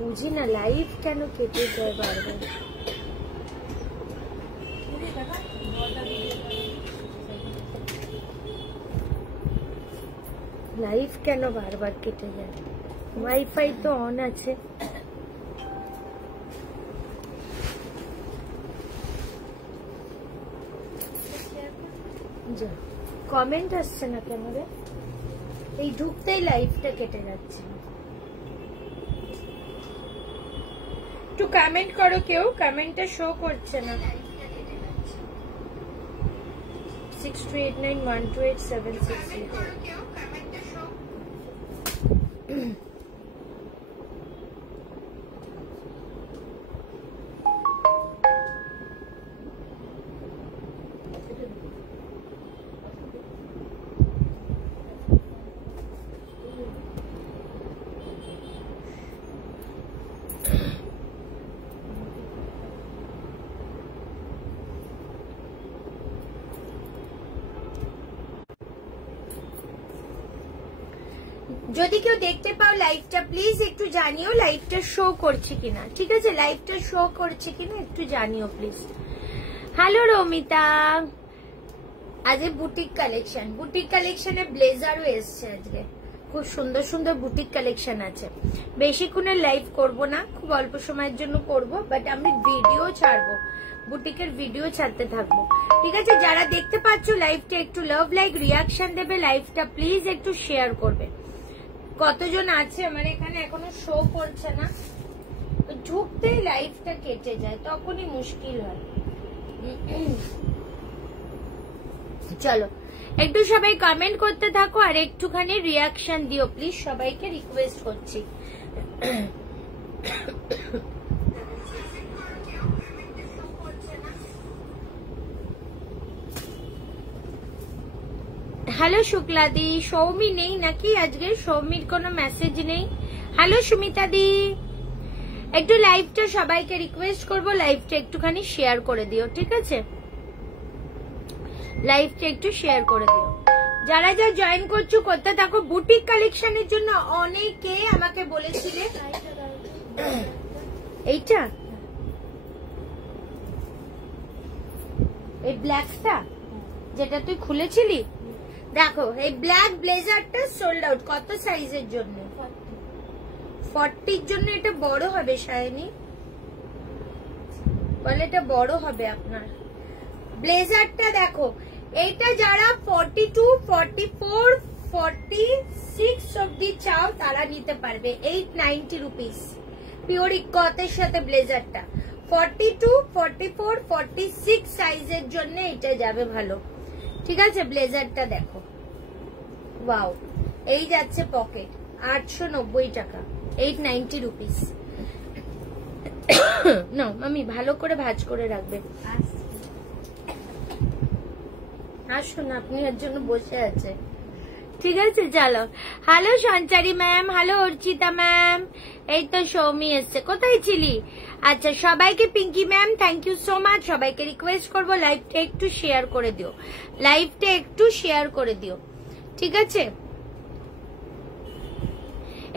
বুঝি না লাইভ কেন কেটে যায় বারবার। লাইভ কেন বারবার কেটে যায়? ওয়াইফাই তো অন আছে। কমেন্ট আসছে না কেন রে? এই ঢুকতেই লাইভটা কেটে যাচ্ছে। একটু কমেন্ট করো, কেউ কমেন্টটা শো করছে না। 6289128768। যদি কেউ দেখতে পাও লাইভটা প্লিজ একটু জানিও লাইভটা শো করছে কিনা। ঠিক আছে, লাইভটা শো করছে কিনা একটু জানিও প্লিজ। হ্যালো রমিতা, আজ বুটিক কালেকশন, বুটিক কালেকশনে ব্লেজারও এসছে আজকে। খুব সুন্দর সুন্দর বুটিক কালেকশন আছে। বেশিক্ষণের লাইভ করব না, খুব অল্প সময়ের জন্য করব, বাট আমি ভিডিও ছাড়বো, বুটিকের ভিডিও ছাড়তে থাকবো। ঠিক আছে, যারা দেখতে পাচ্ছ লাইভটা একটু লাভ লাইক রিয়াকশন দেবে, লাইভটা প্লিজ একটু শেয়ার করবে। কতজন আছে আমার এখানে এখনো শো করছে না, ঢুকতেই লাইভটা কেটে যায়, তখনই মুশকিল হয়। চলো একটু সবাই কমেন্ট করতে থাকো আর একটুখানি রিয়াকশন দিও প্লিজ, সবাইকে রিকোয়েস্ট করছি। হ্যালো শুক্লাদি, সৌমি নেই নাকি আজকে? সৌমির কোনো মেসেজ নেই। হ্যালো সুমিতা দি, একটু লাইভটা সবাইকে রিকোয়েস্ট করবো লাইভটা একটুখানি শেয়ার করে দিও। ঠিক আছে, লাইভটা একটু শেয়ার করে দিও। যারা যা জয়েন করছো করতে থাকো। বুটিক কালেকশনের জন্য অনেকে আমাকে বলেছিলে, এইটা এই ব্ল্যাকটা যেটা তুই খুলেছিলি, দেখো এই ব্ল্যাক ব্লেজারটা সোল্ড আউট। কত সাইজের জন্য? 40 জন্য। এটা বড় হবে শাইনি, বলে এটা বড় হবে আপনার ব্লেজারটা। দেখো এইটা যারা 42, 44, 46 অব্দি চাও তারা নিতে পারবে। 890 রুপিস পিওর ইকতের সাথে ব্লেজারটা। 42, 44, 46 সাইজের জন্য এটা যাবে ভালো। ঠিক আছে, ব্লেজারটা দেখো, ওয়াও। এই যাচ্ছে পকেট 890 টাকা, 890 রুপিস। না মামি ভালো করে ভাঁজ করে রাখবে। আসুন, আপনি এর জন্য বসে আছে। ঠিক আছে চলো। Hello Sanchari ma'am, hello Archita ma'am, এই তো সৌমি এসছে। কোথায় ছিলি? আচ্ছা সবাইকে, Pinky ma'am thank you so much. সবাইকে রিকোয়েস্ট করবো লাইভটা একটু শেয়ার করে দিও, লাইভটা একটু শেয়ার করে দিও। ঠিক আছে,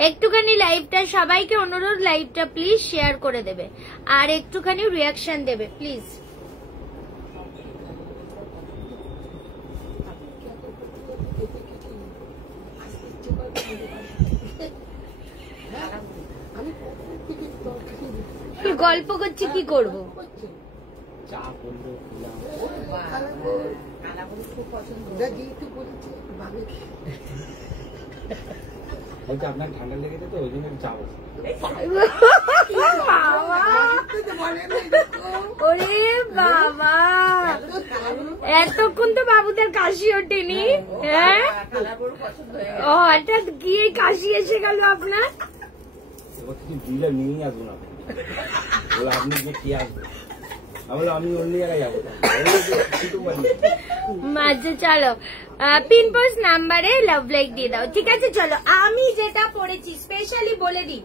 একটুখানি লাইভটা, সবাইকে অনুরোধ লাইভটা প্লিজ শেয়ার করে দেবে আর একটুখানি রিয়াকশন দেবে প্লিজ। গল্প করছি, কি করবো? খুব পছন্দ। আপনার ঠান্ডা লেগেছে তো ওই জন্য চাপ আছে। ওরে বাবা, এতক্ষণ তো বাবুদের কাশি ওঠেনি। হ্যাঁ, হঠাৎ গিয়ে কাশি এসে গেল আপনার। কিছু দিলে নিয়ে আসবো না, আপনি যে কি আসবে, আমি অন্য জায়গায় যাবো। আচ্ছা চলো, পিন পোস্ট নাম্বারে লাভ লাইক দিয়ে দাও। ঠিক আছে চলো, আমি যেটা পড়েছি স্পেশালি বলে দিই,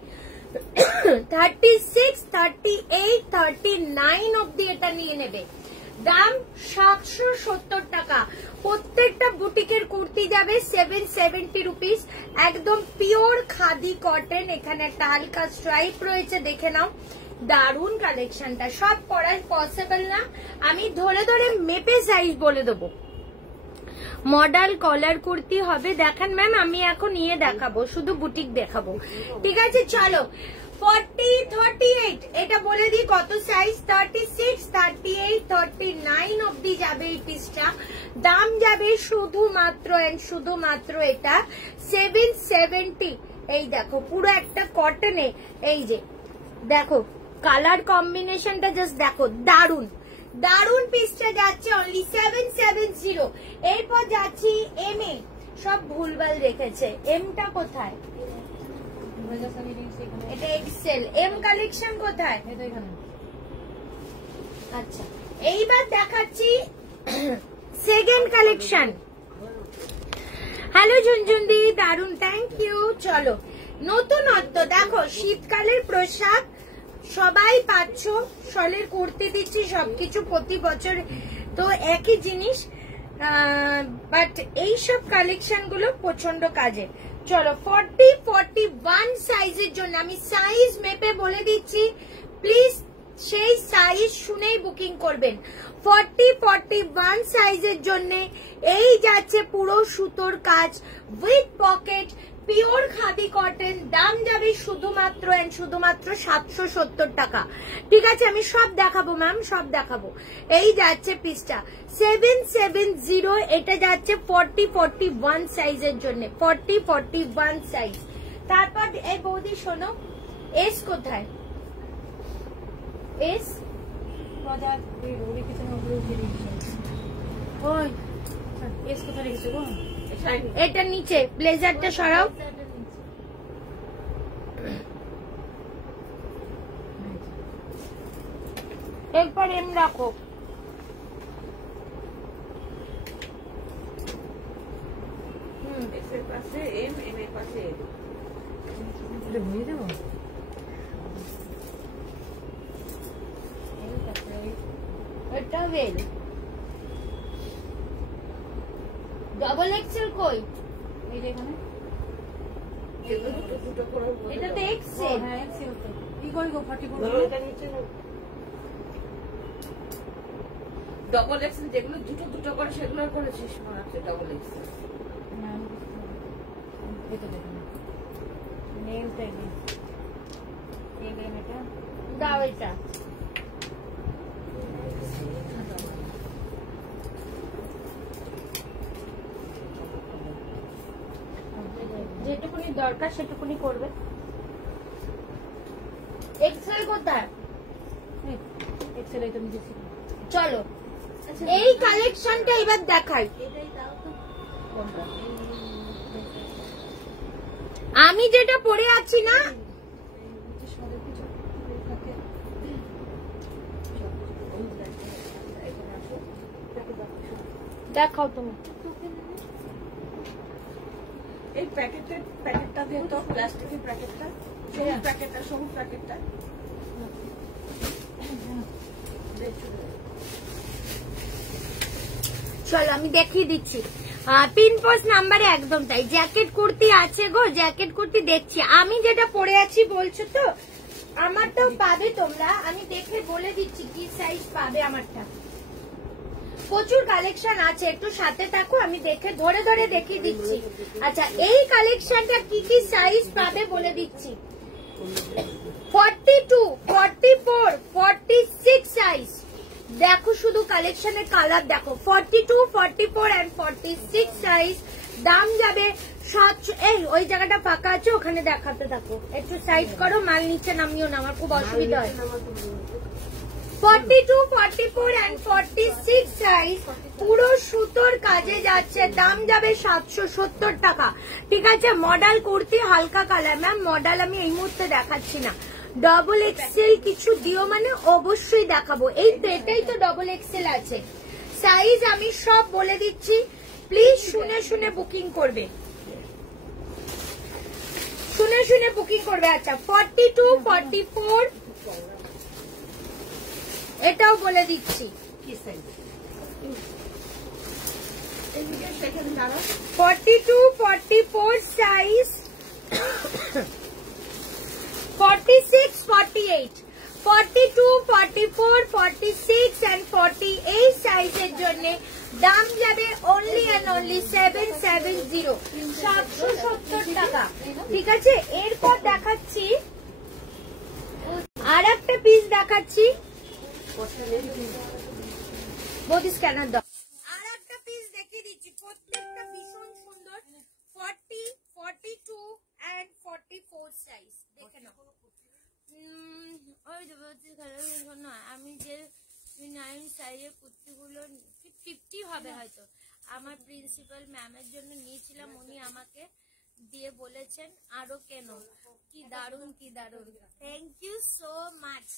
36, 38, 39 অব্দি এটা নিয়ে নেবে। দাম 770 টাকা। প্রত্যেকটা বুটিকের কুর্তি যাবে 770 রুপিস। একদম পিওর খাদি কটন। এখানে একটা হালকা স্ট্রাইপ রয়েছে, দেখে নাও। দারুন কালেকশনটা, সব পরা পসিবল না, আমি ধরে ধরে মেপে সাইজ বলে দেবো। মডেল কলার কুর্তি হবে, দেখেন ম্যাম আমি এখন নিয়ে দেখাবো, শুধু বুটিক দেখাবো। ঠিক আছে চলো, 40, 38 এটা বলে দিই কত সাইজ, 36, 38, 39 অব্দি যাবে এই পিসটা। দাম যাবে শুধুমাত্র এটা 770। এই দেখো পুরো একটা কটনে, এই যে দেখো কালার কম্বিনেশনটা জাস্ট দেখো, দারুন দারুন পিসটা যাচ্ছে অনলি 770। এরপর যাচ্ছি এম এ, সব ভুলভাল রেখেছে, এমটা কোথায়, এটা এক্সেল। এম কালেকশন কোথায়, আচ্ছা এইবার দেখাচ্ছি সেকেন্ড কালেকশন। হ্যালো ঝুনঝুনদি, দারুন, থ্যাংক ইউ। চলো নতুনত্ব দেখো, শীতকালের পোশাক সবাই পাচ্ছ, শলের কুর্তি দিচ্ছি, সবকিছু প্রতি বছর তো একই জিনিস, বাট এইসব কালেকশন গুলো প্রচন্ড কাজে। চলো 40, 41 সাইজের জন্য আমি সাইজ মেপে বলে দিচ্ছি, প্লিজ সেই সাইজ শুনেই বুকিং করবেন। 40, 41 সাইজের জন্য এই যাচ্ছে পুরো সুতোর কাজ with pocket, pure khadi cotton. দাম যাবে শুধুমাত্র 770 টাকা। ঠিক আছে আমি সব দেখাবো ম্যাম, সব দেখাবো। এই যাচ্ছে পিসটা 770, এটা যাচ্ছে 40, 41 সাইজের জন্য, 40, 41 সাইজ। তারপর এই বৌদি শোনো, এস কোথায়, এস এটা নিচে, ব্লেজারটা সরাও। এরপর এম রাখো। এটা ওয়েল ডবল এক্সেল কই, এটা তো এক্সেল। কি করি গো, 44 এটা নিচে না, ডবল এক্সেল যেগুলো দুটো করে সেগুলো করেছিস মনে হচ্ছে ডবল এক্সেল। এটা দেখুন নেল ট্যাগ, এটা দাও, এটা যেটুকুনি দরকার সেটুকুনি করবে। এক্সেল কোথায়, এক্সেল এই তো নিয়েছি। চলো এই কালেকশনটা এবার দেখাই। আমি যেটা পরে আছি না, দেখাও তুমি। এই প্যাকেটটা দিয়ে তো, প্লাস্টিকের প্যাকেটটা, সবুজ প্যাকেটটা। চলো আমি দেখিয়ে দিচ্ছি, পিন পোস্ট নাম্বারে একদম তাই। জ্যাকেট কুর্তি আছে গো, জ্যাকেট কুর্তি দেখছি। আমি যেটা পরে আছি বলছো তো, আমারটাও পাবে তোমরা, আমি দেখে বলে দিচ্ছি কি সাইজ পাবে আমারটা। প্রচুর কালেকশন আছে, একটু সাথে থাকো, আমি দেখে ধরে ধরে দেখিয়ে দিচ্ছি। আচ্ছা এই কালেকশনটা কি কি সাইজ পাবে বলে দিচ্ছি। 42, 44, 46 সাইজ, দেখো শুধু কালেকশনের কালার দেখো 42, 44 and 46 সাইজ। দাম যাবে 700। এই ওই জায়গাটা ফাঁকা আছে, ওখানে দেখাতে থাকো। একটু সাইড করো, মাল নিচে নামিও না, আমার খুব অসুবিধা হয়। 42, 44 and 46 সাইজ, পুরো সুতোর কাজে যাচ্ছে। দাম যাবে 770 টাকা। ঠিক আছে, মডেল কুর্তি হালকা কালার। ম্যাম মডেল আমি এই মুহূর্তে দেখাচ্ছি না, ডবল এক্সেল কিছু দিও মানে অবশ্যই দেখাবো। এই তো এটাই তো ডবল এক্সেল আছে। সাইজ আমি সব বলে দিচ্ছি, প্লিজ শুনে শুনে বুকিং করবে, শুনে শুনে বুকিং করবে। আচ্ছা 42, 44 এটাও বলে দিচ্ছি। 42, 44 সাইজ, 46, 48, 42, 44, 46 and 48 সাইজের জন্য দাম যাবে অনলি অ্যান্ড অনলি 770, 770 টাকা। ঠিক আছে, এরপর দেখাচ্ছি আর একটা পিস দেখাচ্ছি। বডি স্ক্যানার দাও। আর একটা পিস দেখিয়ে দিচ্ছি, প্রত্যেকটা ভীষণ সুন্দর। 40, 42 and 44 সাইজ দেখে নাও। আমি যে 9 সাইজের কুর্তিগুলো 50 হবে হয়তো, আমার প্রিন্সিপাল ম্যামের জন্য নিয়েছিলাম, উনি আমাকে দিয়ে বলেছেন আরো কেন। কি দারুন, কি দারুন। Thank you so much,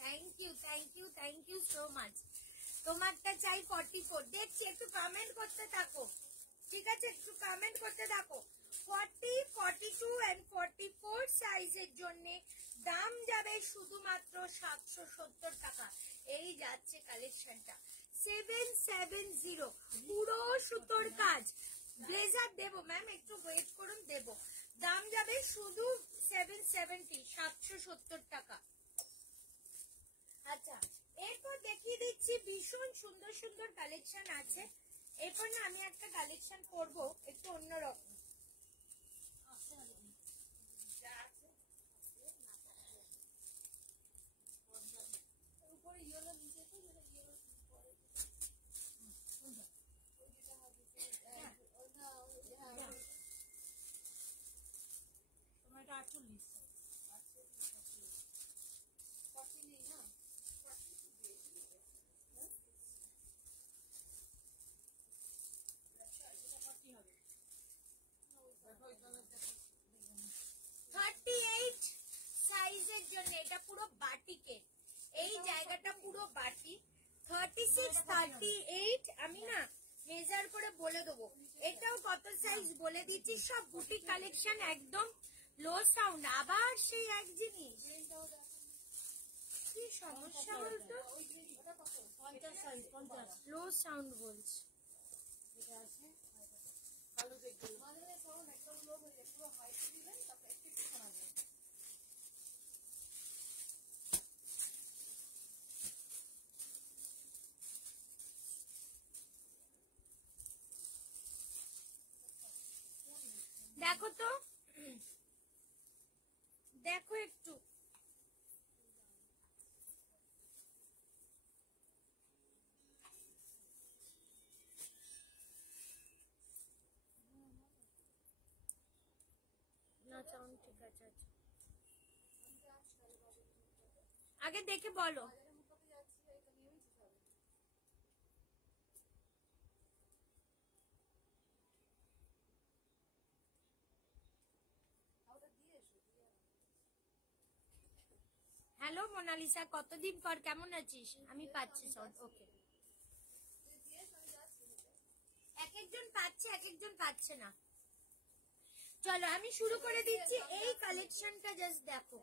thank you, thank you, thank you so much. তোমারটা চাই 44। দেখছি, একটু কমেন্ট করতে থাকো। ঠিক আছে, একটু কমেন্ট করতে থাকো। 40, 42 and 44 সাইজের জন্য দাম যাবে শুধুমাত্র 770 টাকা। এই যাচ্ছে কালেকশনটা 770, পুরো সুতোর কাজ। ব্লেজার দেবো ম্যাম, একটু ওয়েট করুন, দেবো। দাম যাবে শুধু 770, 770 টাকা। আচ্ছা, এরপর দেখিয়ে দিচ্ছি ভীষণ সুন্দর সুন্দর কালেকশন আছে। এরপর না আমি একটা কালেকশন করব একটু অন্যরকম। সাইজের জন্য এটা পুরো বাটিকে, এই জায়গাটা পুরো বাটি। 36, 38 আমি না মেজার করে বলে দেবো। এটাও কত সাইজ বলে দিচ্ছি। সব বুটিক কালেকশন, একদম লো সাউন্ড। আবার সেই এক জিনিস, কি সমস্যা বলতো, লো সাউন্ড বলছে। দেখো তো, দেখো একটু। না সাউন্ড ঠিক আছে। আগে দেখে বলো। হ্যালো মোনালিসা, কতদিন পর, কেমন আছিস? আমি পাচ্ছি সব, ওকে। এক একজন পাচ্ছে, এক একজন পাচ্ছে না। চলো আমি শুরু করে দিচ্ছি। এই কালেকশনটা জাস্ট দেখো,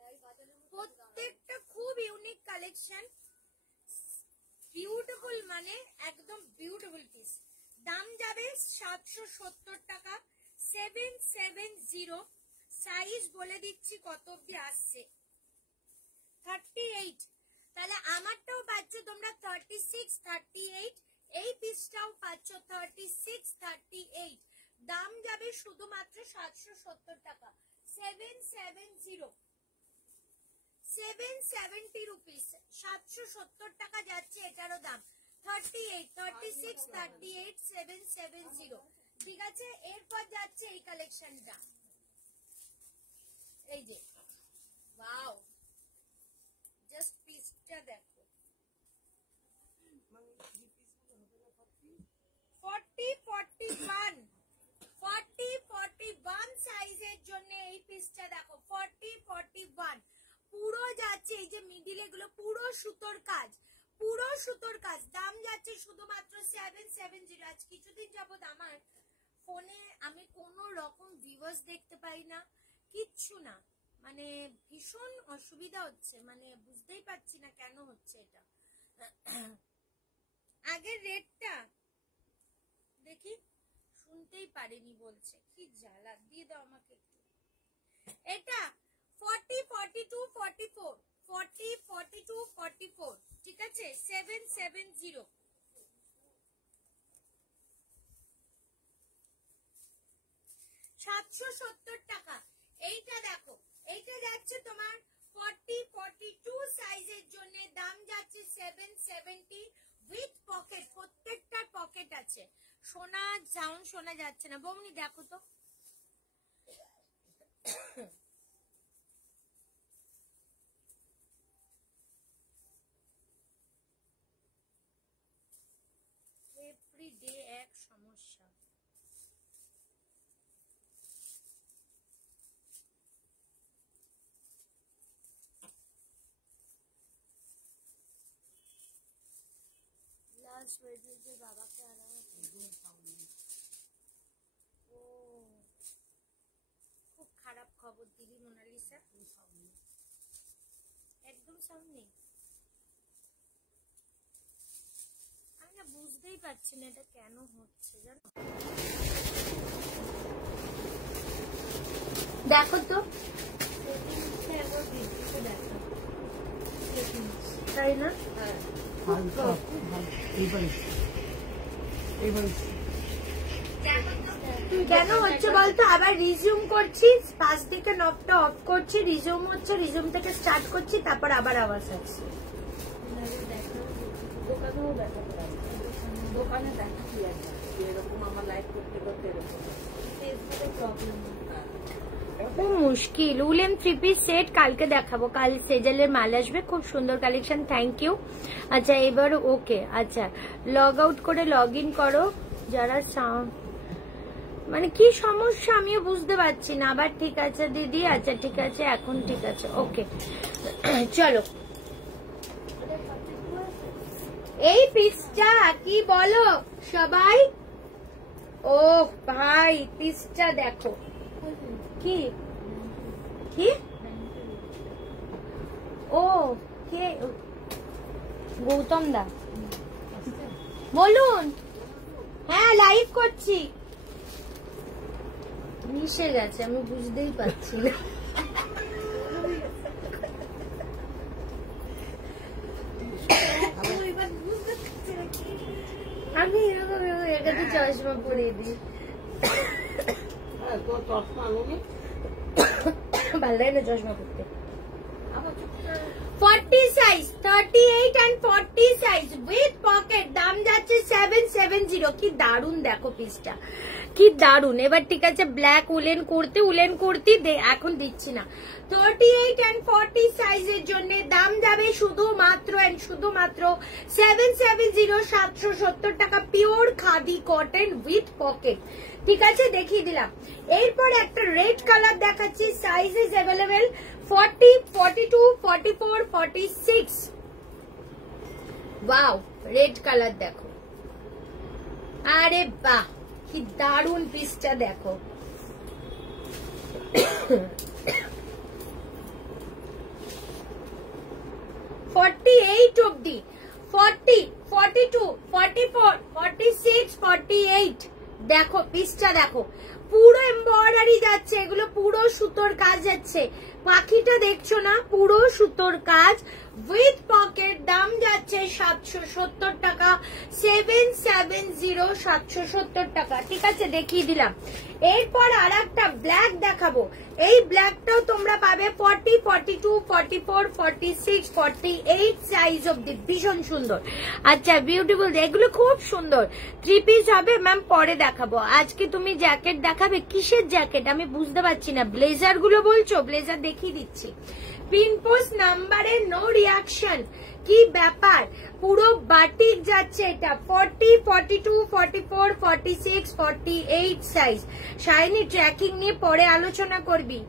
প্রত্যেকটা খুব ইউনিক কালেকশন, বিউটিফুল, মানে একদম বিউটিফুল পিস। দাম যাবে 770 টাকা, 770। সাইজ বলে দিচ্ছি কত অব্দি আসছে, 38। তাহলে আমারটাও পাচ্ছ তোমরা 36, 38। এই পিসটাও পাচ্ছ 36, 38। দাম যাবে শুধুমাত্র 770 টাকা, 770, 770 রুপিস, 770 টাকা যাচ্ছে এটারও দাম। 38, 36, 38, 770। ঠিক আছে, এরপর যাচ্ছে এই কালেকশনটা, এই যে ওয়াও, জাস্ট পিসটা দেখো, 40-41 সাইজের জন্য এই পিসটা দেখো, 40-41 পুরো যাচ্ছে। এই যে মিডিল এগুলো পুরো সুতোর কাজ, পুরো সুতোর কাজ। দাম যাচ্ছে শুধুমাত্র 770। আজ কিছুদিন যাবত আমার ফোনে আমি কোনো রকম ভিউয়ার্স দেখতে পাই না, কিচ্ছু না, মানে ভীষণ অসুবিধা হচ্ছে, মানে বুঝতেই পারছি না কেন হচ্ছে এটা। আগের রেটটা দেখি, শুনতেই পারিনি বলছে, কি জ্বালা, দিয়ে দাও আমাকে একটু। এটা 40-42-44, 40-42-44, ঠিক আছে, 770। টাকা। এইটা দেখো, এইটা যাচ্ছে তোমার 40-42 সাইজের জন্য, দাম যাচ্ছে 770 উইথ পকেট, প্রত্যেকটার পকেট আছে। সোনা সাউন্ড শোনা যাচ্ছে না, বৌনি দেখো তো। এভরিডে এক সমস্যা। লাস্ট ওয়েডনেসডে বাবাকে ও খুব খারাপ খবর দিলি মোনালিসা, একদম সামনে। আমি না বুঝতেই পারছি না এটা কেন হচ্ছে, জানো। দেখো তো, তাই না? কেন হচ্ছে বলতো, আবার রিজিউম করছি, পাশ দিকে নবটা অফ করছি, রিজিউম হচ্ছে, রিজিউম থেকে স্টার্ট করছি, তারপর আবার আওয়াজ আসছে। দোকানে দেখা কি আছে, এরকম আমার লাইভ করতে করতে খুব মুশকিল। উলেন 3 পিস সেট কালকে দেখাবো, কাল সেজালের মাল আসবে, খুব সুন্দর কালেকশন, থ্যাংক ইউ। আচ্ছা এবার ওকে, আচ্ছা লগ আউট করে লগ ইন করো। যারা মানে কি সমস্যা আমিও বুঝতে পারছি না। আবার ঠিক আছে দিদি, আচ্ছা ঠিক আছে, এখন ঠিক আছে, ওকে চলো। এই পিসটা কি বলো সবাই? ও ভাই পিসটা দেখো, কি কি ও কে, গৌতম দা বলুন। হ্যাঁ লাইভ করছি, মিশে গেছে, আমি বুঝতেই পারছি না। আমি এরকম এটাতে চশমা পরিয়ে দিই, ভালো লাগে না চশমা পরতে। 40 size, 38 and 40 size with pocket, দাম যাচ্ছে 770। কি দারুন দেখো পিসটা, কি দারুন। এবার ঠিক আছে, ব্ল্যাক উলেন কুর্তি এখন দিচ্ছি না। 38 and 40 সাইজের জন্য দাম যাবে শুধুমাত্র 770, 770 টাকা, pure khadi cotton with pocket. ঠিক আছে, দেখিয়ে দিলাম। এরপর একটা রেড কালার দেখাচ্ছি, size is available 40, 42, 44, 46। Wow, red colour দেখো, আরে বাহ কি দারুন পিসটা দেখো। 48 অব্দি, 40, 42, 44, 46, 48 দেখো পিসটা দেখো। পুরো এমব্রয়ডারি যাচ্ছে, এগুলো পুরো সুতোর কাজ যাচ্ছে। পাখিটা দেখছো না, পুরো সুতোর কাজ উইথ পকেট। দাম যাচ্ছে 770 টাকা, 770 770 টাকা। ঠিক আছে, দেখিয়ে দিলাম। এরপর আর একটা ব্ল্যাক দেখাবো। এই ব্ল্যাকটাও তোমরা পাবে 40, 42, 44, 46, 48 সাইজ অব্দি। ভীষণ সুন্দর। আচ্ছা, বিউটিফুল, এগুলো খুব সুন্দর। 3 পিস হবে ম্যাম, পরে দেখাবো। আজকে তুমি জ্যাকেট দেখাবে, কিসের জ্যাকেট আমি বুঝতে পারছি না। ব্লেজার গুলো বলছো? ব্লেজার দেখিয়ে দিচ্ছি। পিনপোস্ট নাম্বারে নো রিয়াকশন, কি ব্যাপার? পুরো বাটিক যাচ্ছে এটা। 40, 42, 44, 46, 48 সাইজ। শাইনি ট্র্যাকিং নিয়ে পরে আলোচনা করবি।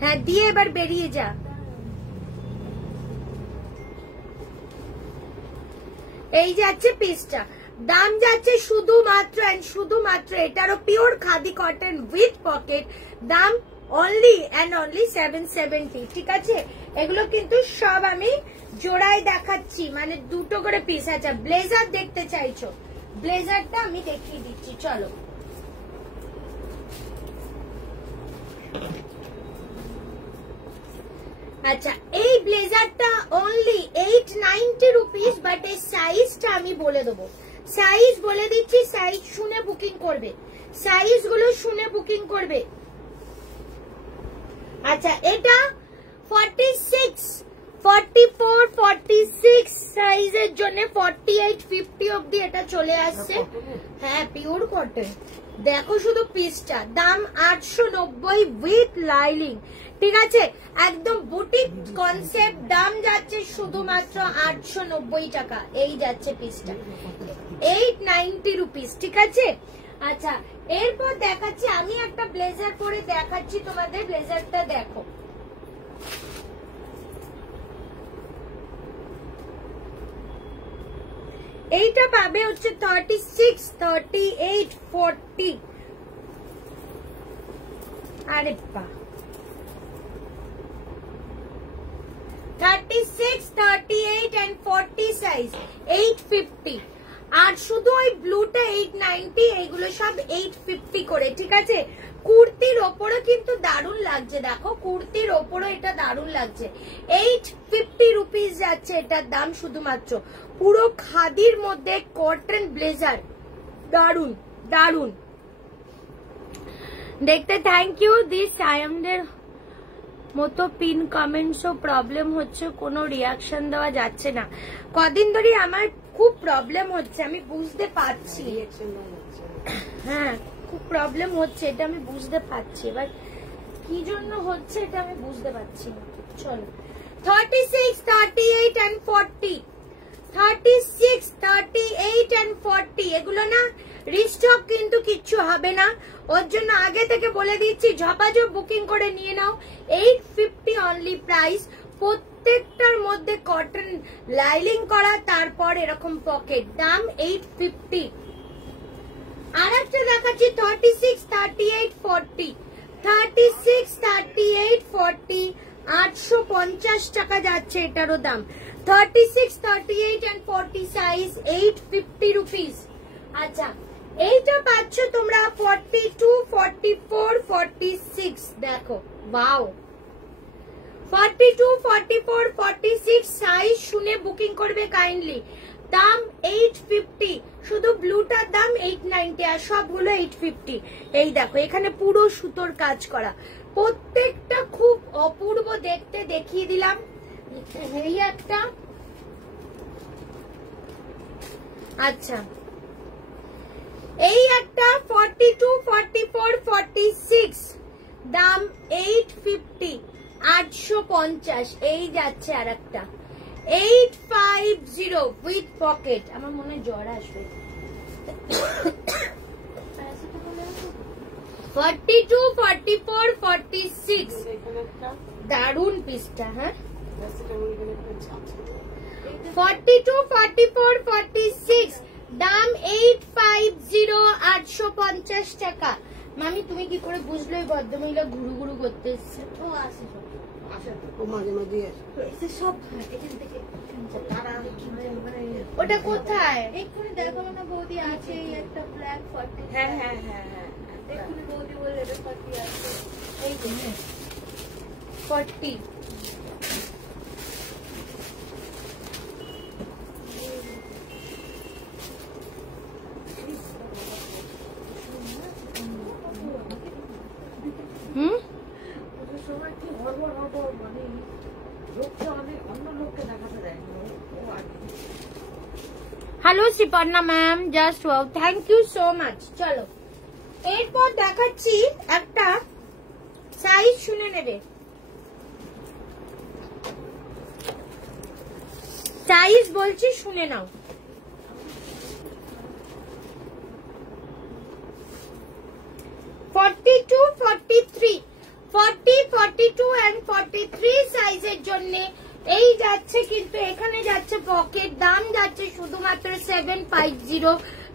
হ্যাঁ, দিয়ে এবার বেরিয়ে যা। এই যাচ্ছে পিসটা। দাম যাচ্ছে শুধুমাত্র শুধুমাত্র, এটারও pure khadi cotton with pocket. দাম অনলি অ্যান্ড অনলি 770। ঠিক আছে, এগুলো কিন্তু সব আমি জোড়ায় দেখাচ্ছি, মানে দুটো করে পিস। আচ্ছা, ব্লেজার দেখতে চাইছো? ব্লেজারটা আমি দেখিয়ে দিচ্ছি, চলো। আচ্ছা, এই ব্লেজারটা অনলি 890 রুপিস, বাট এই সাইজটা আমি বলে দেবো। সাইজ বলে দিচ্ছি, সাইজ শুনে বুকিং করবে, সাইজ গুলো শুনে বুকিং করবে। আচ্ছা, এটা 46, 44, 46 সাইজের জন্য 48, 50 অব্দি এটা চলে আসছে। হ্যাঁ, পিওর কটন। দেখো শুধু পিসটা। দাম 890 উইথ লাইলিং। ঠিক আছে, একদম বুটিক কনসেপ্ট। দাম যাচ্ছে শুধুমাত্র 890 টাকা। এই যাচ্ছে পিসটা 890 রুপিস। ঠিক আছে, আচ্ছা, এরপর দেখাচ্ছি আমি একটা ব্লেজার পরে দেখাচ্ছি তোমাদের। ব্লেজারটা দেখো, এইটা পাবে হচ্ছে 36, 38, 40। আরে বাহ, 36, 38 and 40 সাইজ 850। আর শুধু ওই ব্লুটা 890, এইগুলো সব 850 করে। ঠিক আছে, কুর্তির ওপরও কিন্তু দারুণ লাগছে। দেখো, কুর্তির ওপরও এটা দারুণ লাগছে। 850 রুপিস যাচ্ছে এটার দাম শুধুমাত্র। পুরো খাদির মধ্যে কটন ব্লেজার, দারুণ দারুণ দেখতে। Thank you. দিস সায়ামদের মতো পিন কমেন্টসও প্রবলেম হচ্ছে, কোনো রিয়াকশন দেওয়া যাচ্ছে না। কদিন ধরে আমার খুব প্রবলেম হচ্ছে, আমি বুঝতে পারছি। হ্যাঁ, খুব প্রবলেম হচ্ছে, এটা আমি বুঝতে পারছি। এবার কি জন্য হচ্ছে এটা আমি বুঝতে পারছি না। চলো, 36, 38 and 40, 36, 38 and 40 এগুলো না রিস্টক কিন্তু কিচ্ছু হবে না। ওর জন্য আগে থেকে বলে দিচ্ছি, ঝপাঝপ বুকিং করে নিয়ে নাও। 850 অনলি প্রাইস। প্রত্যেকটার মধ্যে কটন লাইলিং করা, তারপর এরকম পকেট। দাম 850। আর একটা দেখাচ্ছি 36, 38, 40, 36, 38, 40, 850 টাকা যাচ্ছে এটারও দাম। 36, 38 and 40 সাইজ 850 রুপিস। আচ্ছা, এইটা পাচ্ছ তোমরা 42, 44, 46। দেখো, ওয়াও, 42, 44, 46 সাইজ শুনে বুকিং করবে কাইন্ডলি। দাম 850। শুধু ব্লুটার দাম 890 আর সবগুলো 850। এই দেখো, এখানে পুরো সুতোর কাজ করা, প্রত্যেকটা খুব অপূর্ব দেখতে। দেখিয়ে দিলাম। এই একটা। আচ্ছা, এই একটা 42, 44, 46 দাম 850, 850। এই যাচ্ছে আর একটা 850 উইথ পকেট। আমার মনে হয় জ্বর আসবে। 42, 44, 46 দারুন পিসটা। হ্যাঁ, 42, 44, 46 দাম 850, 850 টাকা। মামি, তুমি কি করে বুঝলো এই ভদ্রমহিলা ঘুরু ঘুরু করতে এসছে? ও আসে, মাঝে মাঝে সব এখান থেকে তারা মানে ওটা কোথায়? এক্ষুনি দেখাবো না বৌদি, আছে এই একটা ব্ল্যাক 40। হ্যাঁ হ্যাঁ হ্যাঁ হ্যাঁ এক্ষুনি বৌদি বলে এটা 40 আছে। এই যে 40। ওদের সময় কি হড়বড় হড়বড় মানে লোককে অনেক অন্য লোককে দেখাতে দেয় না। ও আর কি। Hello Sriparna ma'am, just wow, thank you so much. চলো এরপর দেখাচ্ছি একটা সাইজ, শুনে নেবে। সাইজ বলছি, শুনে নাও। (42, 43) 40, 42 and 43 সাইজের জন্য এই যাচ্ছে, কিন্তু এখানে যাচ্ছে পকেট, দাম যাচ্ছে শুধুমাত্র 750,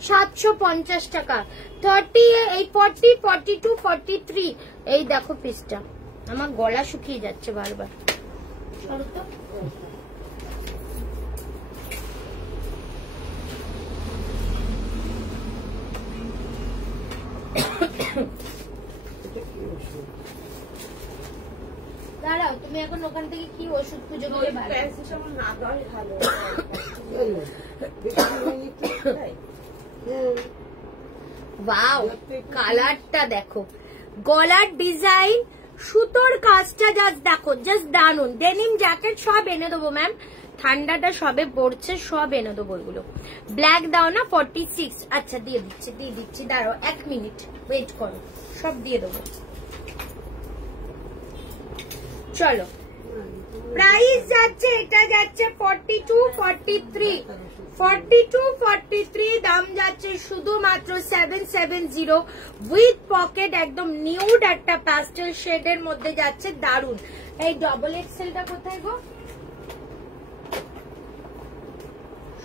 750 টাকা। 30, এই 40, 42, 43, এই দেখো পিসটা। আমার গলা শুকিয়ে যাচ্ছে বারবার। সরো তো। দাঁড়াও, তুমি এখন ওখান থেকে কি ওষুধ খুঁজে ওই পেলে? প্যারাসিটামল না দেওয়াই ভালো। ওয়াও, কালারটা দেখো, গলার ডিজাইন, সুতোর কাজটা জাস্ট দেখো, জাস্ট দারুন। ডেনিম জ্যাকেট সব এনে দেবো ম্যাম, ঠান্ডাটা সবে পড়ছে, সব এনে দেবো এগুলো। ব্ল্যাক দাও না? 46। আচ্ছা দিয়ে দিচ্ছি, দাঁড়াও 1 মিনিট ওয়েট করো, সব দিয়ে দেবো। চলো, প্রাইস যাচ্ছে, এটা যাচ্ছে 42, 43, 42, 43, দাম যাচ্ছে শুধুমাত্র 770 উইথ পকেট, একদম নিউড একটা প্যাস্টেল শেডের মধ্যে যাচ্ছে, দারুন। এই ডবল এক্সেলটা কোথায় গো?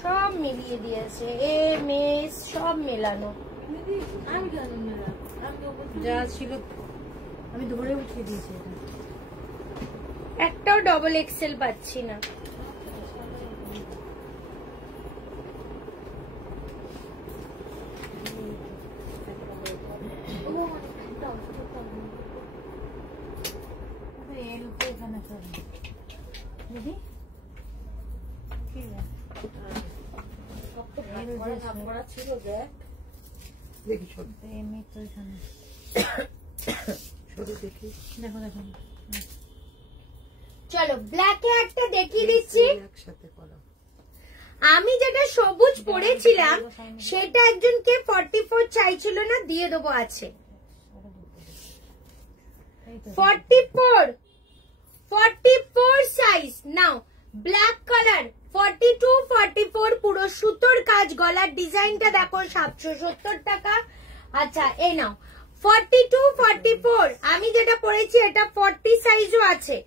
সব মিলিয়ে দিয়েছে, এম এস সব মেলানো। আমি জানি না, যা ছিল আমি ধরে উঠিয়ে দিয়েছি। একটাও ডবল এক্সেল পাচ্ছি না। এখানে সব দিদি ঠিক আছে, সব তো ভাগ করা ছিল। দেখ দেখি ছোট এমনি তো এখানে ছোট দেখি। দেখো দেখো চলো ব্ল্যাকে একটা দেখিয়ে দিচ্ছি। একসাথে করা। আমি যেটা সবুজ পরেছিলাম সেটা একজনকে 44 চাইছিল না, দিয়ে দেবো, আছে 44 সাইজ। নাও ব্ল্যাক কালার 42, 44, পুরো সুতোর কাজ, গলার ডিজাইনটা দেখো, 770 টাকা। আচ্ছা এই নাও 42, 44, আমি যেটা পরেছি এটা 40 সাইজও আছে।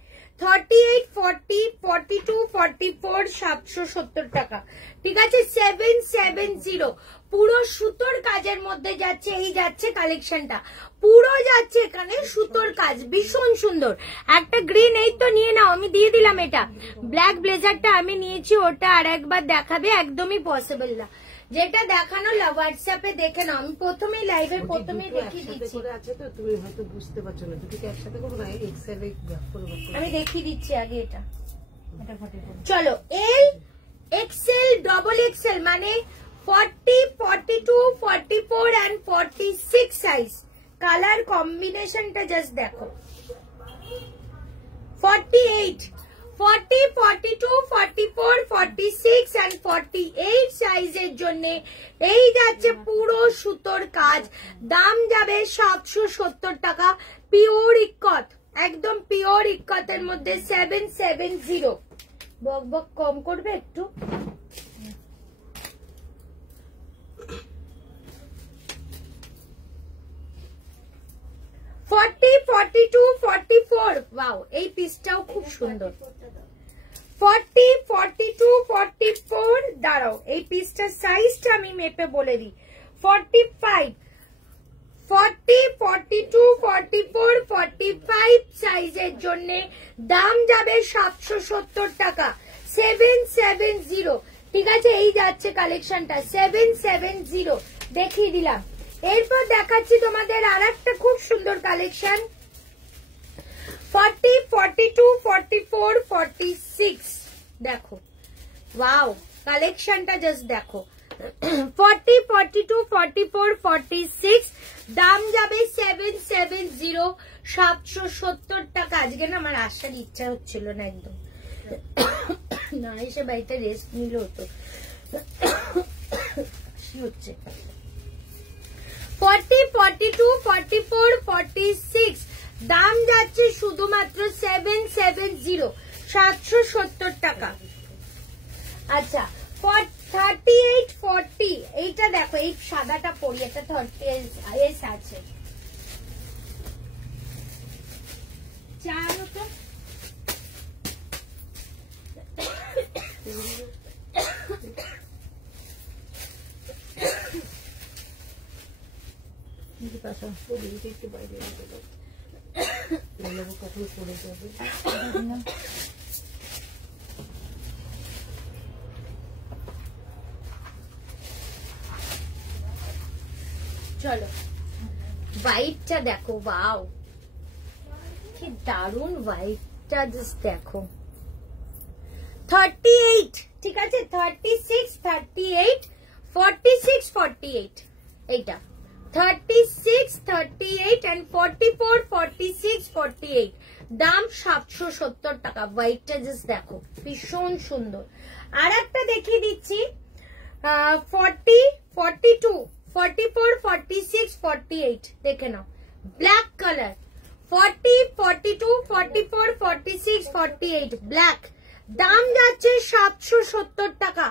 38, 40, 42, 44, 770 টাকা। ঠিক আছে, 770 পুরো সুতোর কাজের মধ্যে যাচ্ছে। এই যাচ্ছে কালেকশনটা, পুরো যাচ্ছে এখানে সুতোর কাজ, ভীষণ সুন্দর। একটা গ্রিন, এই তো নিয়ে নাও, আমি দিয়ে দিলাম। এটা ব্ল্যাক ব্লেজারটা আমি নিয়েছি, ওটা আর একবার দেখাবে একদমই পসিবল না। যেটা দেখানো হোয়াটসঅ্যাপে দেখে নাও, আমি প্রথমেই লাইভের প্রথমেই দেখিয়ে দিচ্ছি। আছে তো, তুমি হয়তো বুঝতে পারছো না, দুটোকে একসাথে করবো না, এক্সেল আমি দেখিয়ে দিচ্ছি আগে এটা। এটা ফটে চলো, এই এক্সেল, ডবল এক্সেল মানে 40, 42, 44 and 46 সাইজ। কালার কম্বিনেশনটা জাস্ট দেখো। 48, 40, 42, 44, 46 and 48 সাইজের জন্য এই যাচ্ছে পুরো সুতোর কাজ। দাম যাবে 770 টাকা। পিওর ইক্কত, একদম পিওর ইক্কতের মধ্যে 770। বক বক কম করবে একটু। ফর্টি, 42, 44, ওয়াও, এই পিসটাও খুব সুন্দর। 40, 42, 44, দাঁড়াও এই পিসটার সাইজটা আমি মেপে বলে দিই। 45, 40, 42, 44, 45 সাইজের জন্য দাম যাবে 770 টাকা। 770, ঠিক আছে? এই যাচ্ছে কালেকশনটা 770, দেখিয়ে দিলাম। এরপর দেখাচ্ছি তোমাদের আর একটা খুব সুন্দর কালেকশন 40, 42, 44, 46, দেখো ওয়াও কালেকশনটা জাস্ট দেখো 40, 42, 44, 46, দাম যাবে 770, 770 টাকা। আজকে না আমার আসার ইচ্ছা হচ্ছিল না একদম, না এসে বাড়িতে রেস্ট নিলে হতো। হচ্ছে 40, 42, 44, 46, দাম যাচ্ছে শুধুমাত্র 770, 770 টাকা। আচ্ছা 38, 40, এইটা দেখো, এই সাদাটা পরি, এটা 30s আছে। চালো তো একটু বাইরে কখন পড়ে যাবে। চলো হোয়াইটটা দেখো, ওয়াও কি দারুন হোয়াইটটা, জাস্ট দেখো 38, ঠিক আছে? 36, 38, 46, 48, এইটা 36, 38 and 44, 46, 48, দাম 770 টাকা। হোয়াইটটা জাস্ট দেখো ভীষণ সুন্দর। আর একটা দেখিয়ে দিচ্ছি 40, 42, 44, 46, 48, দেখে নাও ব্ল্যাক কালার 40, 42, 44, 46, 48, ব্ল্যাক, দাম যাচ্ছে 770 টাকা।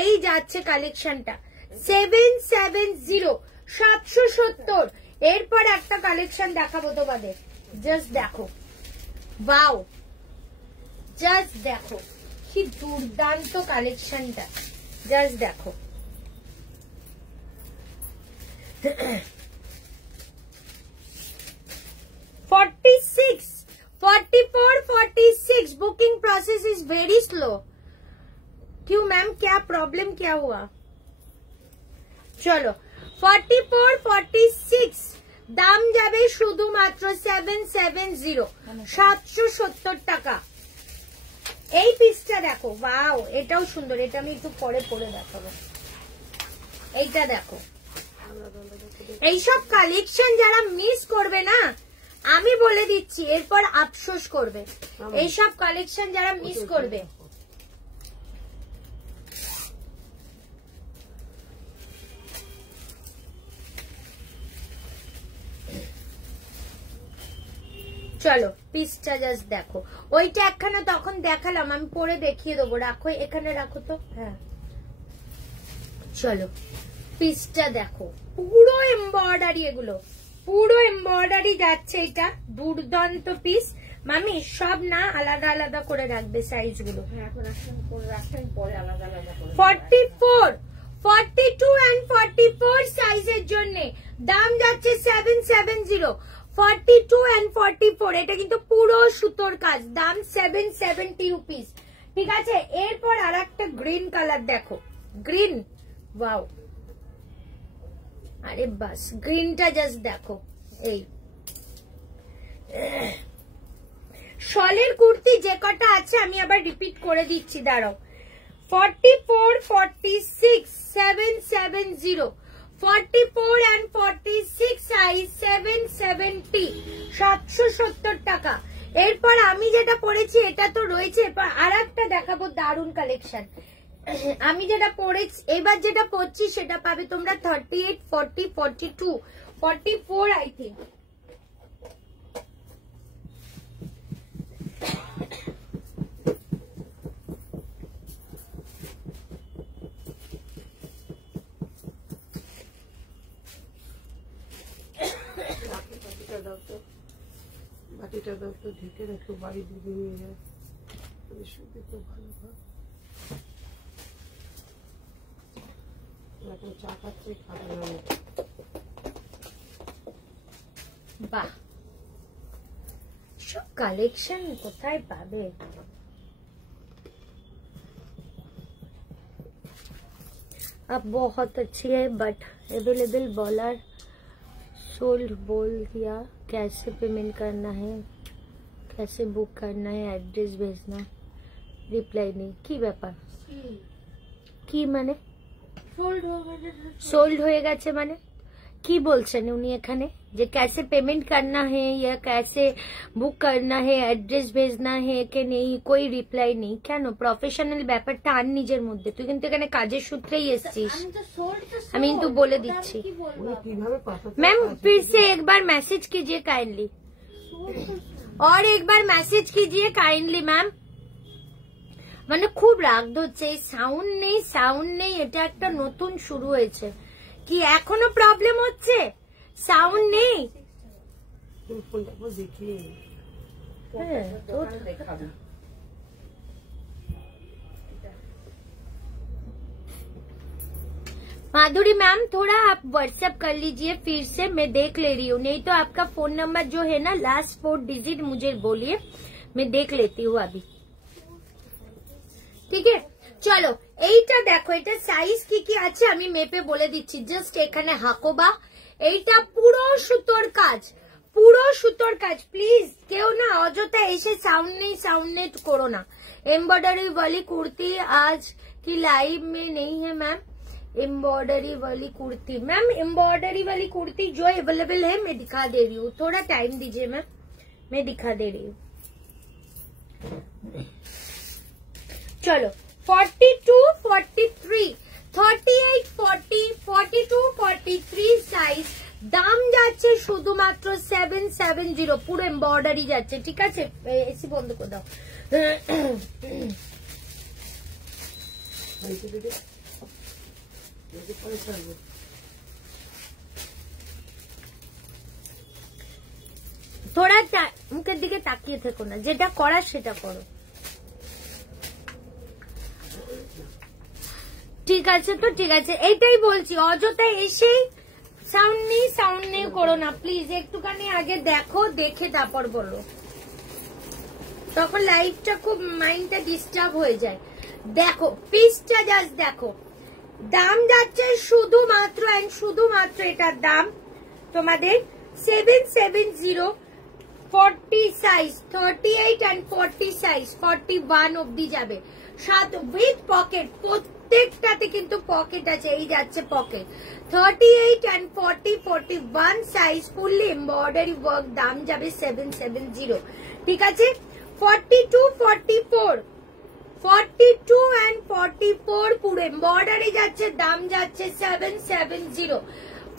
এই যাচ্ছে কালেকশনটা 770, 770। এরপর একটা কালেকশন দেখাবো তোমাদের, জাস্ট দেখো ওয়াও, জাস্ট দেখো কি দুর্দান্ত কালেকশনটা, জাস্ট দেখো 46, 44, 46, booking process is very slow. क्यों मैम, क्या प्रॉब्लम, क्या हुआ? चलो 44, 46, দাম যাবে শুধুমাত্র 770, 770 টাকা। এই পিসটা দেখো, ওয়াও এটাও সুন্দর, এটা আমি একটু পরে পরে দেখাবো। এইটা দেখো, এইসব কালেকশন যারা মিস করবে না, আমি বলে দিচ্ছি এরপর আফসোস করবে। এইসব কালেকশন যারা মিস করবে, চলো পিসটা জাস্ট দেখো। ওইটা একখানা তখন দেখালাম, আমি পরে দেখিয়ে দেবো, রাখো এখানে রাখো তো। হ্যাঁ চলো পিসটা দেখো, পুরো এমব্রয়ডারি, এগুলো পুরো এমব্রয়ডারি যাচ্ছে। এটা দুর্দান্ত পিস। মামি সব না আলাদা আলাদা করে রাখবে সাইজ গুলো। এখন রাখছেন পরে আলাদা আলাদা করে 44, 42 and 44 সাইজের জন্য দাম যাচ্ছে 770, 42 and 44, এটা কিন্তু পুরো সুতোর কাজ, দাম 770 রুপিস, ঠিক আছে? এরপর আর একটা গ্রিন কালার দেখো, গ্রিন, ওয়াও, আরে বাস গ্রিনটা জাস্ট দেখো। এই শলের কুর্তি যে কটা আছে আমি আবার রিপিট করে দিচ্ছি, দাঁড়াও। 44, 46, 770, 44 and 46 সাইজ 770, 770 টাকা। এরপর আমি যেটা পরেছি এটা তো রয়েছে, এরপর আর একটা দেখাবো দারুন কালেকশন। আমি যেটা পরেছি, এবার যেটা পরছি সেটা পাবে তোমরা 38, 40, 42, 44 আই থিঙ্ক। বাটিটা দাও তো, ঢেকে রাখো, বাড়ি ডুবে নিয়ে যায়, শুধু তো ভালো হয়। এখন চা খাচ্ছে, খাবে না। বাহ, সব কালেকশন কোথায় পাবে? आप बहुत अच्छी है बट अवेलेबल बॉलर सोल्ड बोल दिया। कैसे पेमेंट करना है, कैसे बुक करना है, एड्रेस भेजना, रिप्लाई नहीं। की ব্যাপার কি মানে সোল্ড হয়ে গেছে মানে কি বলছেন উনি এখানে? যে कैसे पेमेंट करना है या कैसे बुक करना है, एड्रेस भेजना है कि नहीं, कोई रिप्लाई नहीं। কেন? প্রফেশনাল ব্যাপারটা আন নিজের মধ্যে। তুই কিন্তু এখানে কাজের সূত্রেই এসেছিস, আমি কিন্তু বলে দিচ্ছি। मैम फिर से एक बार मैसेज कीजिए काइंडली, और एक बार मैसेज कीजिए काइंडली मैम। মানে খুব রাগ ধরছে, এই সাউন্ড নেই এটা একটা নতুন শুরু হয়েছে কি? এখনো প্রবলেম হচ্ছে? সাউন্ড নেই? माधुरी मैम थोड़ा आप व्हाट्सएप कर लीजिए फिर से, मैं देख ले रही हूँ। नहीं तो आपका फोन नंबर जो है ना लास्ट 4 डिजिट मुझे बोलिए, मैं देख लेती हूँ अभी। ঠিক আছে চলো এইটা দেখো, এটা সাইজ কি কি আছে আমি মেপে বলে দিচ্ছি। জাস্ট এখানে হাকোবা, এইটা পুরো সুতোর কাজ, পুরো সুতোর কাজ। প্লিজ কেউ না অযথা এসে সাউন্ড নেই করো না। एम्ब्रॉयडरी वाली कुर्ती आज की लाइव में नहीं है मैम। एम्ब्रॉयडरी वाली कुर्ती मैम, एम्ब्रॉयडरी वाली कुर्ती जो अवेलेबल है मैं दिखा दे रही हूँ, थोड़ा टाइम दीजिए मैम, मैं दिखा दे रही हूँ। चलो 42, 43, 38, 40, 42, 43 সাইজ, দাম যাচ্ছে শুধুমাত্র 770, পুরো এমব্রয়ডারি যাচ্ছে। ঠিক আছে এসি বন্ধ করে দাও। थोड़ा মুখের দিকে তাকিয়ে থেকো না, যেটা করার সেটা করো। ঠিক আছে তো ঠিক আছে, এইটাই বলছি, অযথা এসেই সাউন্ড নেই করো না প্লিজ। একটুখানি আগে দেখো, দেখে তারপর বলো, তখন লাইফটা খুব মাইন্ডটা ডিস্টার্ব হয়ে যায়। দেখো পিসটা জাস্ট দেখো, দাম যাচ্ছে শুধুমাত্র এটার দাম তোমাদের 770। 40 সাইজ, 38 and 40 সাইজ, 41 অব্দি যাবে, সাথে উইথ পকেট। প্রত্যেকটাতে কিন্তু পকেট আছে, এই যাচ্ছে pocket. 38 and 40, 41 size, fully embroidery work, দাম যাবে 770। ঠিক আছে 42, 44, 42 and 44 পুরো এমব্রয়ডারি যাচ্ছে, দাম যাচ্ছে 770।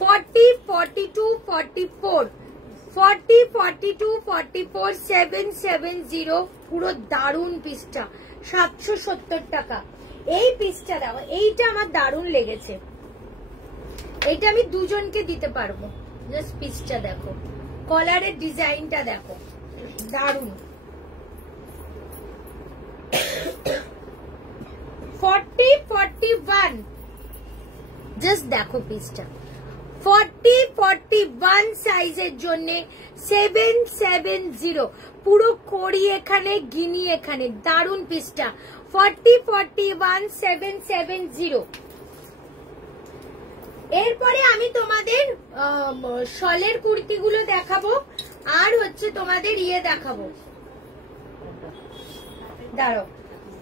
40, 42, 44, 40, 42, 44, 770 পুরো দারুন পিসটা, 770 টাকা। এই পিসটা দাও, এইটা আমার দারুন লেগেছে, এইটা আমি দুজনকে দিতে পারবো। জাস্ট পিসটা দেখো, কলারের ডিজাইনটা দেখো, দারুন। 40, 41 জাস্ট দেখো পিসটা, 40, 41 সাইজের জন্য 770 পুরো কড়ি এখানে, গিনি এখানে, দারুন পিসটা। 40, 41, 770। এরপরে আমি তোমাদের শলের কুর্তিগুলো দেখাবো, আর হচ্ছে তোমাদের ইয়ে দেখাবো, দাঁড়াও।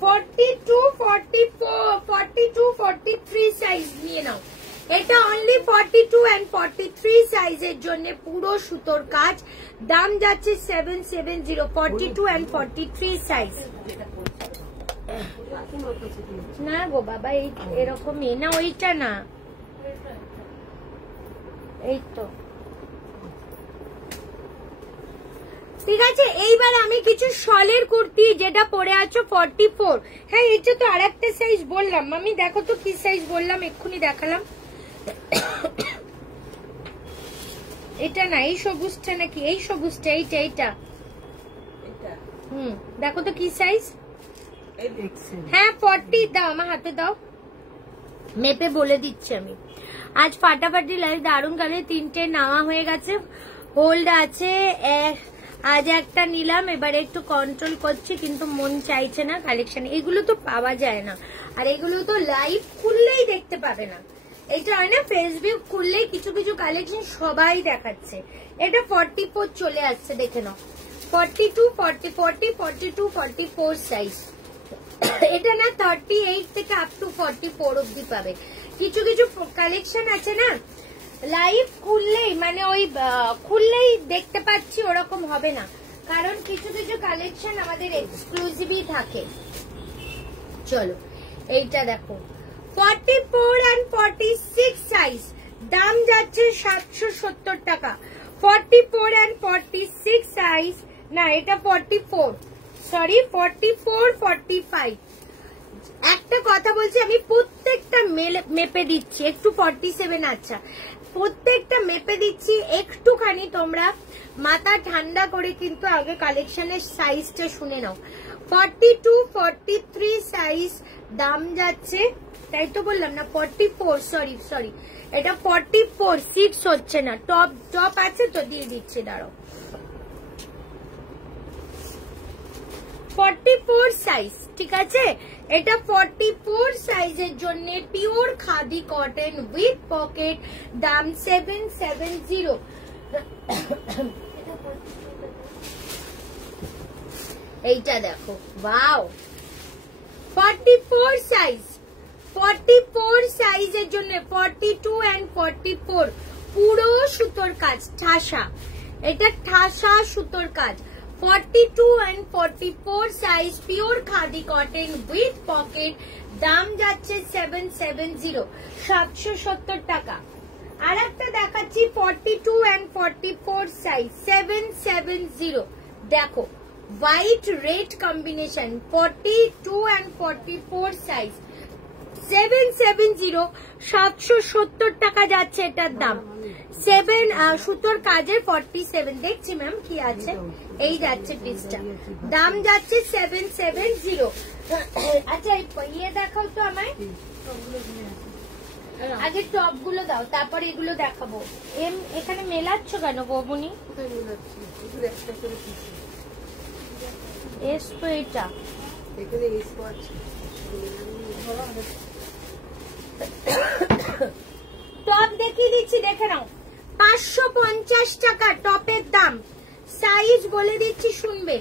42, 44, 42, 43 সাইজ নিয়ে নাও। এটা অনলি 42 and 43 সাইজের জন্য পুরো সুতোর কাজ, দাম যাচ্ছে 770। 42 and 43 সাইজ। না গো বাবা, এই এরকমই না, ওইটা না, এই তো। ঠিক আছে এইবার আমি কিছু শলের কুর্তি, যেটা পরে আছো 44। হ্যাঁ এটা তো আর একটা সাইজ বললাম, আমি দেখো তো কি সাইজ বললাম, এক্ষুনি দেখালাম। এটা না, এই সবুজটা নাকি, এই সবুজটা, এইটা দেখো তো কি সাইজ। হ্যাঁ 40 দাও, আমার হাতে দাও, মেপে বলে দিচ্ছি আমি। আজ ফাটাফাটি লাইভ, দারুন কালে 3টে নেওয়া হয়ে গেছে, হোল্ড আছে আজ একটা নিলাম, এবারে একটু কন্ট্রোল করছি, কিন্তু মন চাইছে না কালেকশন। এগুলো তো পাওয়া যায় না, আর এগুলো তো লাইভ খুললেই দেখতে পাবে না। এটা হয় না ফেসবুক খুললেই কিছু কিছু কালেকশন সবাই দেখাচ্ছে। এটা 44 চলে আসছে, দেখে নাও। 42, 40, 40, 42, 44 সাইজ। এটা না 38 থেকে আপ টু 44 অব্দি পাবে। কিছু কিছু কালেকশন আছে না লাইভ খুললেই মানে ওই খুললেই দেখতে পাচ্ছি ওরকম হবে না, কারণ কিছু কিছু কালেকশন আমাদের এক্সক্লুসিভই থাকে। চলো এইটা দেখো 44 and 46 সাইজ, দাম যাচ্ছে 770 টাকা। 44 and 46 সাইজ, না এটা 44, সরি 44, 45। একটা কথা বলছি, আমি প্রত্যেকটা মেপে দিচ্ছি, একটু 47 আচ্ছা, প্রত্যেকটা মেপে দিচ্ছি, একটুখানি তোমরা মাথা ঠান্ডা করে কিন্তু আগে কালেকশনের সাইজটা শুনে নাও। 42, 43 সাইজ, দাম যাচ্ছে, তাই তো বললাম না 44, সরি এটা 44, 6 হচ্ছে না, টপ আছে তো দিয়ে দিচ্ছি, দাঁড়াও। 44 সাইজ, ঠিক আছে, এটা 44 সাইজের জন্য pure khadi cotton with pocket, দাম 770। এইটা দেখো, ওয়াও 44 সাইজ, 44 সাইজের জন্য 42 and 44 পুরো সুতোর কাজ, ঠাসা, এটা ঠাসা সুতোর কাজ। 42 and 44 size pure khadi cotton with pocket, দাম যাচ্ছে 770, 770 টাকা। আর একটা দেখাচ্ছি 42 and 44 সাইজ, 770। দেখো white red combination, 42 and 44 size, 770, 770 টাকা যাচ্ছে এটার দাম। 7 সুতোর কাজের 47, দেখছি ম্যাম কি আছে, এই যাচ্ছে পিসটা, দাম যাচ্ছে 770। আচ্ছা ইয়ে দেখাও তো আমায়, আগে টপ গুলো দাও, তারপর এগুলো দেখাবো। এখানে মেলাচ্ছ কেন বৌমনি? এস তো এটা টপ দেখিয়ে দিচ্ছি, দেখে নাও। 550 টাকা টপের দাম, সাইজ বলে দিচ্ছি শুনবে,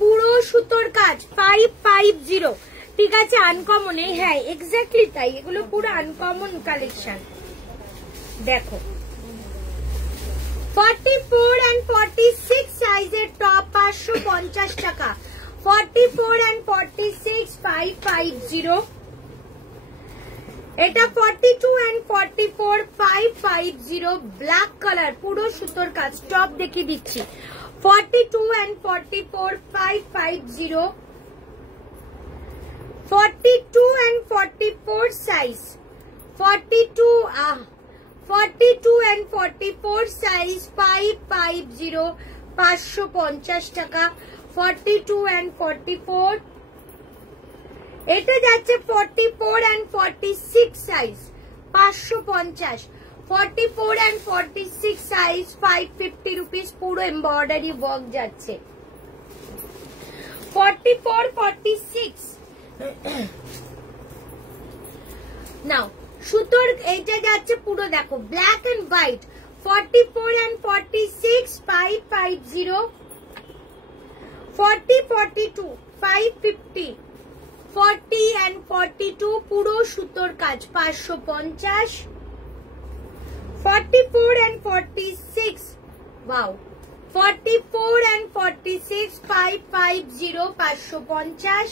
পুরো সুতোর কাজ, 550, ঠিক আছে, আনকমন। হ্যাঁ এক্স্যাক্টলি তাই, এগুলো পুরো আনকমন কালেকশন। দেখো 44 and 46 সাইজের টপ 550 টাকা। 44 and 46, 550। এটা 42 and 44, 550, ব্ল্যাক কালার, পুরো সুতোর কাজ, টপ দেখিয়ে দিচ্ছি। 42 and 44, 550। 42 and 44 size, 42 and 44 size, 550, 550 টাকা। 42 and 44, এটা যাচ্ছে 44 and 46 size, 550। 44 and 46 size, 550 rupees, পুরো এমব্রয়ডারি ওয়ার্ক যাচ্ছে। 44, 46 নাও সুতোর, এইটা যাচ্ছে পুরো, দেখো black and white. 44 and 46, 550। 40, 42, 550। 40 and 42 পুরো সুতোর কাজ, 550। 44 and 46, ওয়াও, 44 and 46, 550, 550।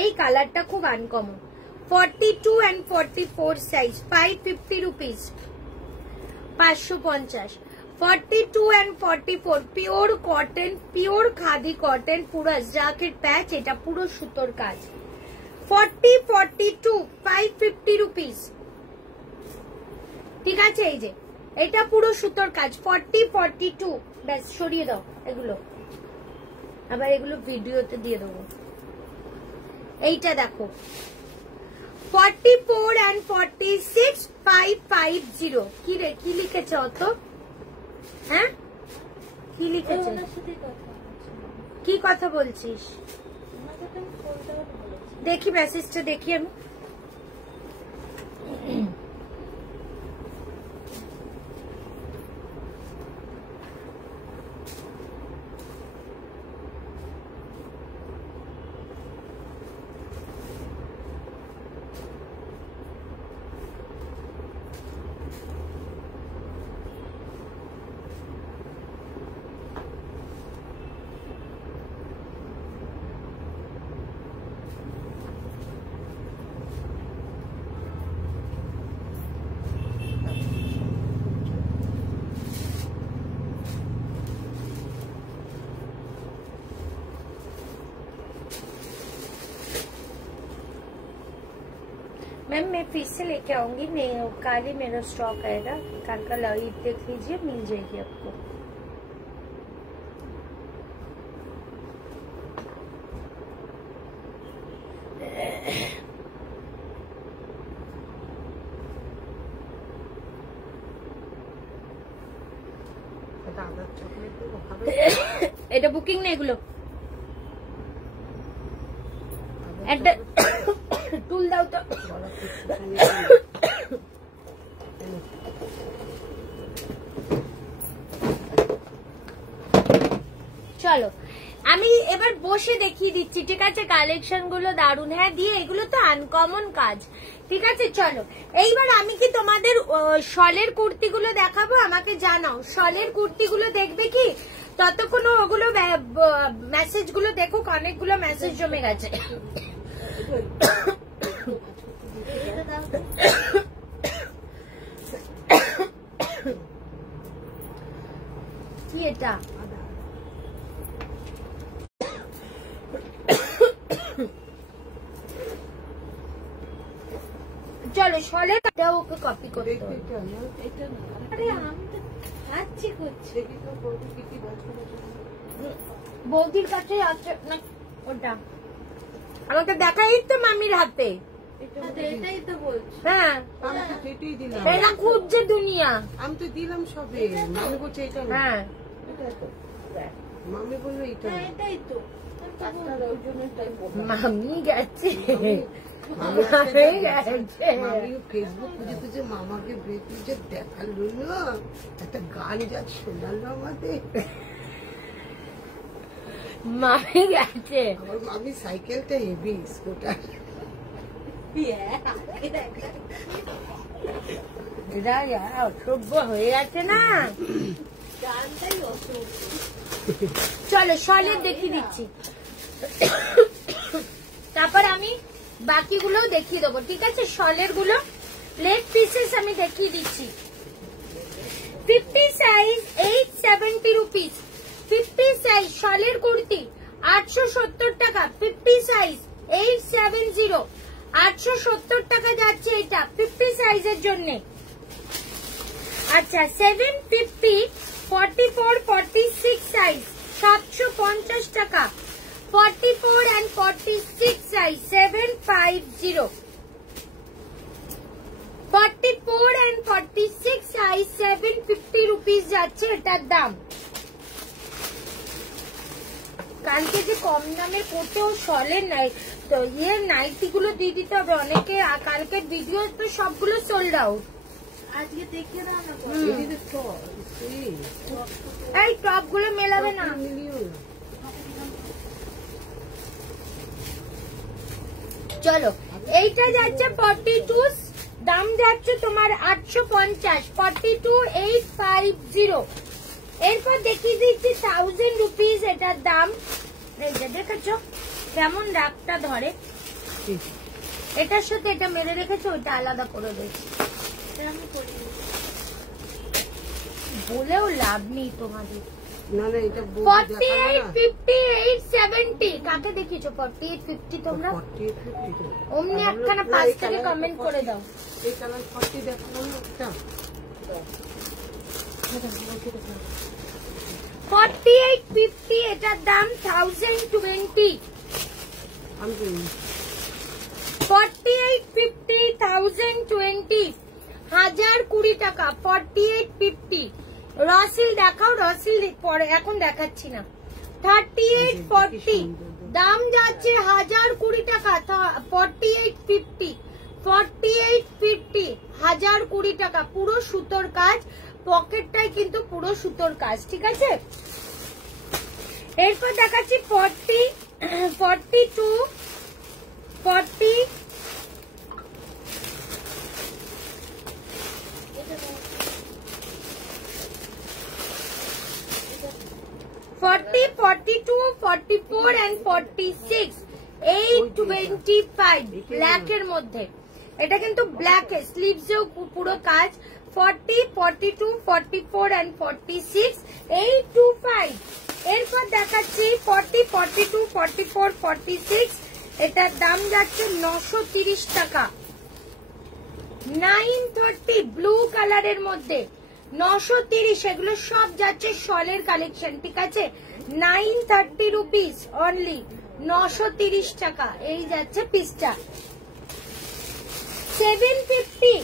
এই কালারটা খুব uncommon. 42 and 44 size, 550 rupees, 550। 42 and 44 pure cotton, pure khadi cotton, পুরো জ্যাকেট প্যাচ, এটা পুরো সুতোর কাজ। 40, 42, 550 রুপিস, ঠিক আছে, এই যে এটা পুরো সুতোর কাজ। 40, 42, ব্যাস সরিয়ে দাও এগুলো, আবার এগুলো ভিডিওতে দিয়ে দেবো। এইটা দেখো 44 and 46, 550। কি রে, কি লিখেছে অত? হ্যাঁ কি লিখেছে? কি কথা বলছিস? দেখি মেসেজটা দেখি আমি। मैम मैं फिर से लेके आऊंगी, कल ही मेरा स्टॉक आएगा, कल का लाइव देख लीजिए, मिल जाएगी आपको। এটা বুকিং না এগুলো, একটা টুল দাও তো। চলো আমি এবার বসে দেখিয়ে দিচ্ছি, ঠিক আছে? কালেকশন গুলো দারুন, হ্যাঁ দিয়ে এগুলো তো আনকমন কাজ, ঠিক আছে? চলো এইবার আমি কি তোমাদের শলের কুর্তিগুলো দেখাবো? আমাকে জানাও শলের কুর্তিগুলো দেখবে কি? ততক্ষণ ওগুলো মেসেজ গুলো দেখো, অনেকগুলো মেসেজ জমে গেছে। কি এটা? চলো শলে ওকে কপি করতে হবে। আরে আমি তো হাঁচি করছি। বৌদির কাছে আছে না ওটা, আমাকে দেখাই তো মামির হাতে। এটাই তো বলছি। হ্যাঁ আমি তো সেটাই দিলাম। এটা খুঁজছে দুনিয়া। আমি তো দিলাম সবে। মামি বলছে এটা না। হ্যাঁ মামি বললো এটা না। এটাই তো ওই জন্য তাই বললাম। মামি গেছে, মামি গেছে। মামিও ফেসবুক খুঁজে খুঁজে মামাকে যে দেখালো না, একটা গান যা শোনালো আমাদের। মামি গেছে। আমার মামি সাইকেলটা হেভি স্কুটার। এরা অসভ্য হয়ে গেছে না। চলো শলের দেখিয়ে দিচ্ছি, তারপর আমি বাকিগুলো দেখিয়ে দেবো, ঠিক আছে? শলের গুলো লেগ পিসেস আমি দেখিয়ে দিচ্ছি। 50 সাইজ 870 রুপিস, 50 সাইজ শলের কুর্তি 870 টাকা, 50 সাইজ 870, 870 টাকা যাচ্ছে এটা 50 সাইজের জন্য। আচ্ছা 750 44 46 সাইজ 750 টাকা, 44 and 46 size 750, 44 and 46 size 750 rupees যাচ্ছে এটার দাম। কালকে যে কম দামের করতেও শলের নাই তো নাইটি গুলো দিয়ে দিতে হবে অনেকে, কালকের ভিডিও তো সবগুলো সোল্ড আউট। আজকে দেখে দাও না, এই টপ গুলো মেলাবে না। চলো এইটা যাচ্ছে 42, দাম যাচ্ছে তোমার 850, 42,850। এরপর দেখিয়ে দিচ্ছি 1000 রুপিস এটার দাম। দেখেছো কেমন রাগটা ধরে? এটার সাথে এটা মেরে রেখেছো, ওটা আলাদা করে দিয়েছি। বলেও লাভ নেই তোমাদের। 48, 58, 70 কাকে দেখিয়েছো? 48, 50 তোমরা অমনি একখানা 5 থেকে কমেন্ট করে দাও। 48, 50 এটার দাম 1020, 48, 50, 1020, 1020 টাকা, 48, 50। রসিল দেখাও, রসিল পরে এখন দেখাচ্ছি না। 3840 দাম যাচ্ছে 1020 টাকা। 4850 1020 টাকা, পুরো সুতোর কাজ, পকেটটাই কিন্তু পুরো সুতোর কাজ, ঠিক আছে। এরপর দেখাচ্ছি 40 42 40 40 42 44 and 46 825 ব্ল্যাক এর মধ্যে। এটা কিন্তু ব্ল্যাক এর, স্লিভসেও পুরো কাজ। 40 42 44 and 46 825। এরপর দেখাচ্ছি 40 42 44 46, এটার দাম যাচ্ছে 930 টাকা। 930 ব্লু কালারের মধ্যে 930, এগুলো সব যাচ্ছে শলের কালেকশন, ঠিক আছে। 930 রুপিস অনলি, 930 টাকা। এই যাচ্ছে পিসটা। 750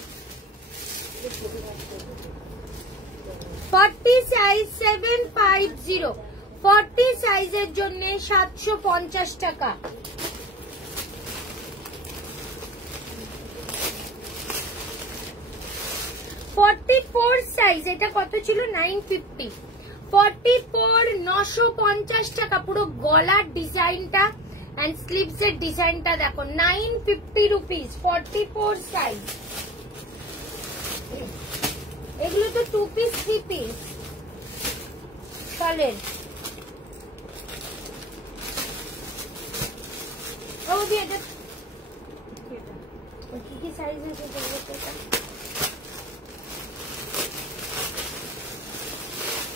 40 সাইজ 750, 40 সাইজের জন্য 750 টাকা। 44 সাইজ, এটা কত ছিল? 950। 44 950 টাকা। পুরো গলার ডিজাইনটা এন্ড স্লিভস এর ডিজাইনটা দেখো, 950 রুপিস 44 সাইজ। এগুলো তো 2 পিস 3 পিস চলেন। ও भी এটা কি সাইজ আছে?